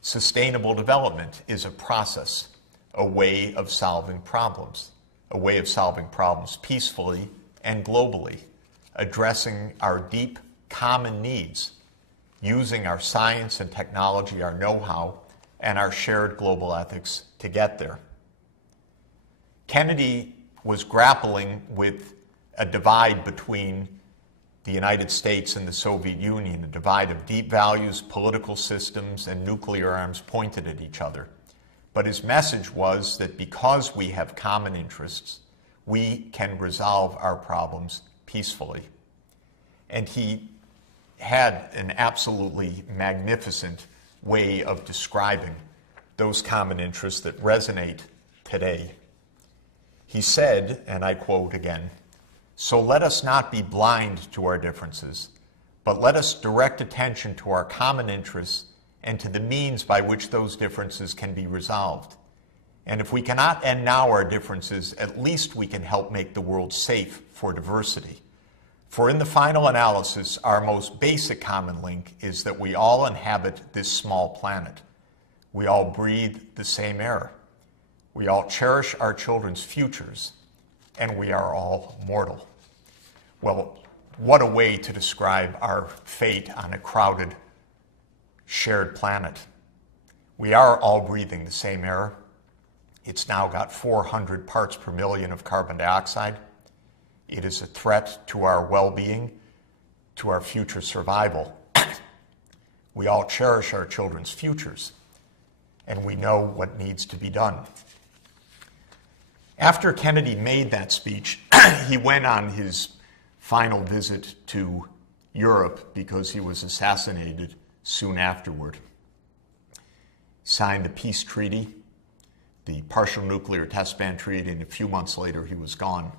Sustainable development is a process, a way of solving problems peacefully and globally, addressing our deep common needs, using our science and technology, our know-how, and our shared global ethics to get there. Kennedy was grappling with a divide between the United States and the Soviet Union, a divide of deep values, political systems, and nuclear arms pointed at each other. But his message was that because we have common interests, we can resolve our problems peacefully. And he had an absolutely magnificent way of describing those common interests that resonate today. He said, and I quote again, "So let us not be blind to our differences, but let us direct attention to our common interests and to the means by which those differences can be resolved. And if we cannot end now our differences, at least we can help make the world safe for diversity. For in the final analysis, our most basic common link is that we all inhabit this small planet. We all breathe the same air. We all cherish our children's futures, and we are all mortal." Well, what a way to describe our fate on a crowded, shared planet. We are all breathing the same air. It's now got 400 parts per million of carbon dioxide. It is a threat to our well-being, to our future survival. We all cherish our children's futures, and we know what needs to be done. After Kennedy made that speech, he went on his final visit to Europe because he was assassinated soon afterward. He signed the peace treaty, the partial nuclear test ban treaty, and a few months later he was gone.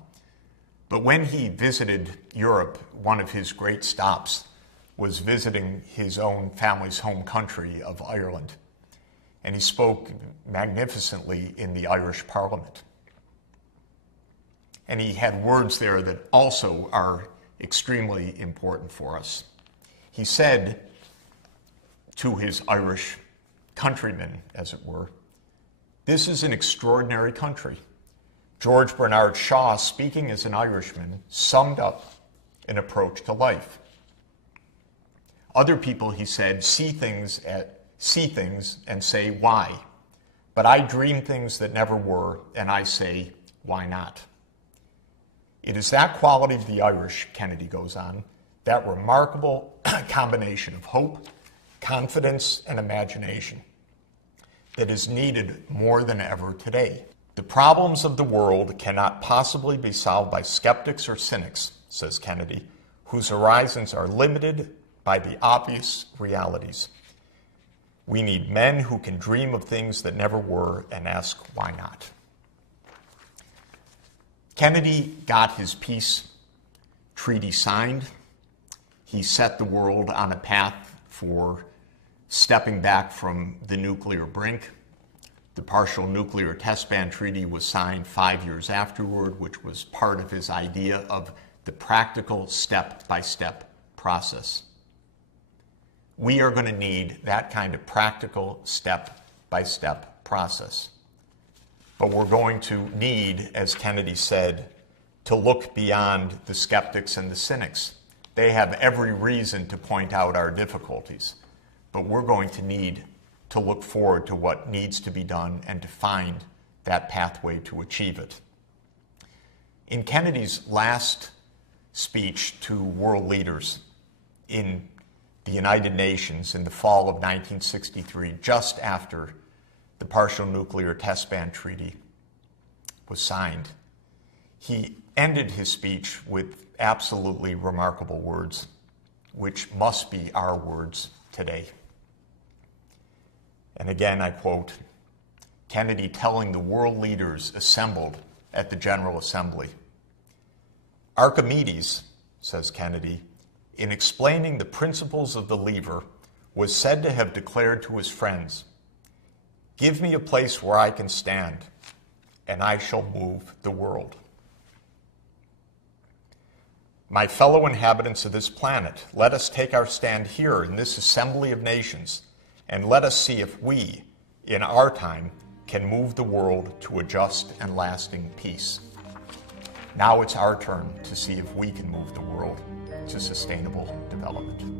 But when he visited Europe, one of his great stops was visiting his own family's home country of Ireland. And he spoke magnificently in the Irish Parliament. And he had words there that also are extremely important for us. He said to his Irish countrymen, as it were, "This is an extraordinary country." George Bernard Shaw, speaking as an Irishman, summed up an approach to life. Other people, he said, see things and say, "Why?" But I dream things that never were, and I say, "Why not?" It is that quality of the Irish, Kennedy goes on, that remarkable combination of hope, confidence, and imagination that is needed more than ever today. The problems of the world cannot possibly be solved by skeptics or cynics, says Kennedy, whose horizons are limited by the obvious realities. We need men who can dream of things that never were and ask why not. Kennedy got his peace treaty signed. He set the world on a path for stepping back from the nuclear brink. The partial nuclear test ban treaty was signed 5 years afterward, which was part of his idea of the practical step-by-step process. We are going to need that kind of practical step-by-step process. But we're going to need, as Kennedy said, to look beyond the skeptics and the cynics. They have every reason to point out our difficulties, but we're going to need to look forward to what needs to be done and to find that pathway to achieve it. In Kennedy's last speech to world leaders in the United Nations in the fall of 1963, just after the partial nuclear test ban treaty was signed, he ended his speech with absolutely remarkable words, which must be our words today. And again, I quote Kennedy telling the world leaders assembled at the General Assembly. "Archimedes," says Kennedy, "in explaining the principles of the lever, was said to have declared to his friends, 'Give me a place where I can stand, and I shall move the world.'" My fellow inhabitants of this planet, let us take our stand here in this assembly of nations, and let us see if we, in our time, can move the world to a just and lasting peace. Now it's our turn to see if we can move the world to sustainable development.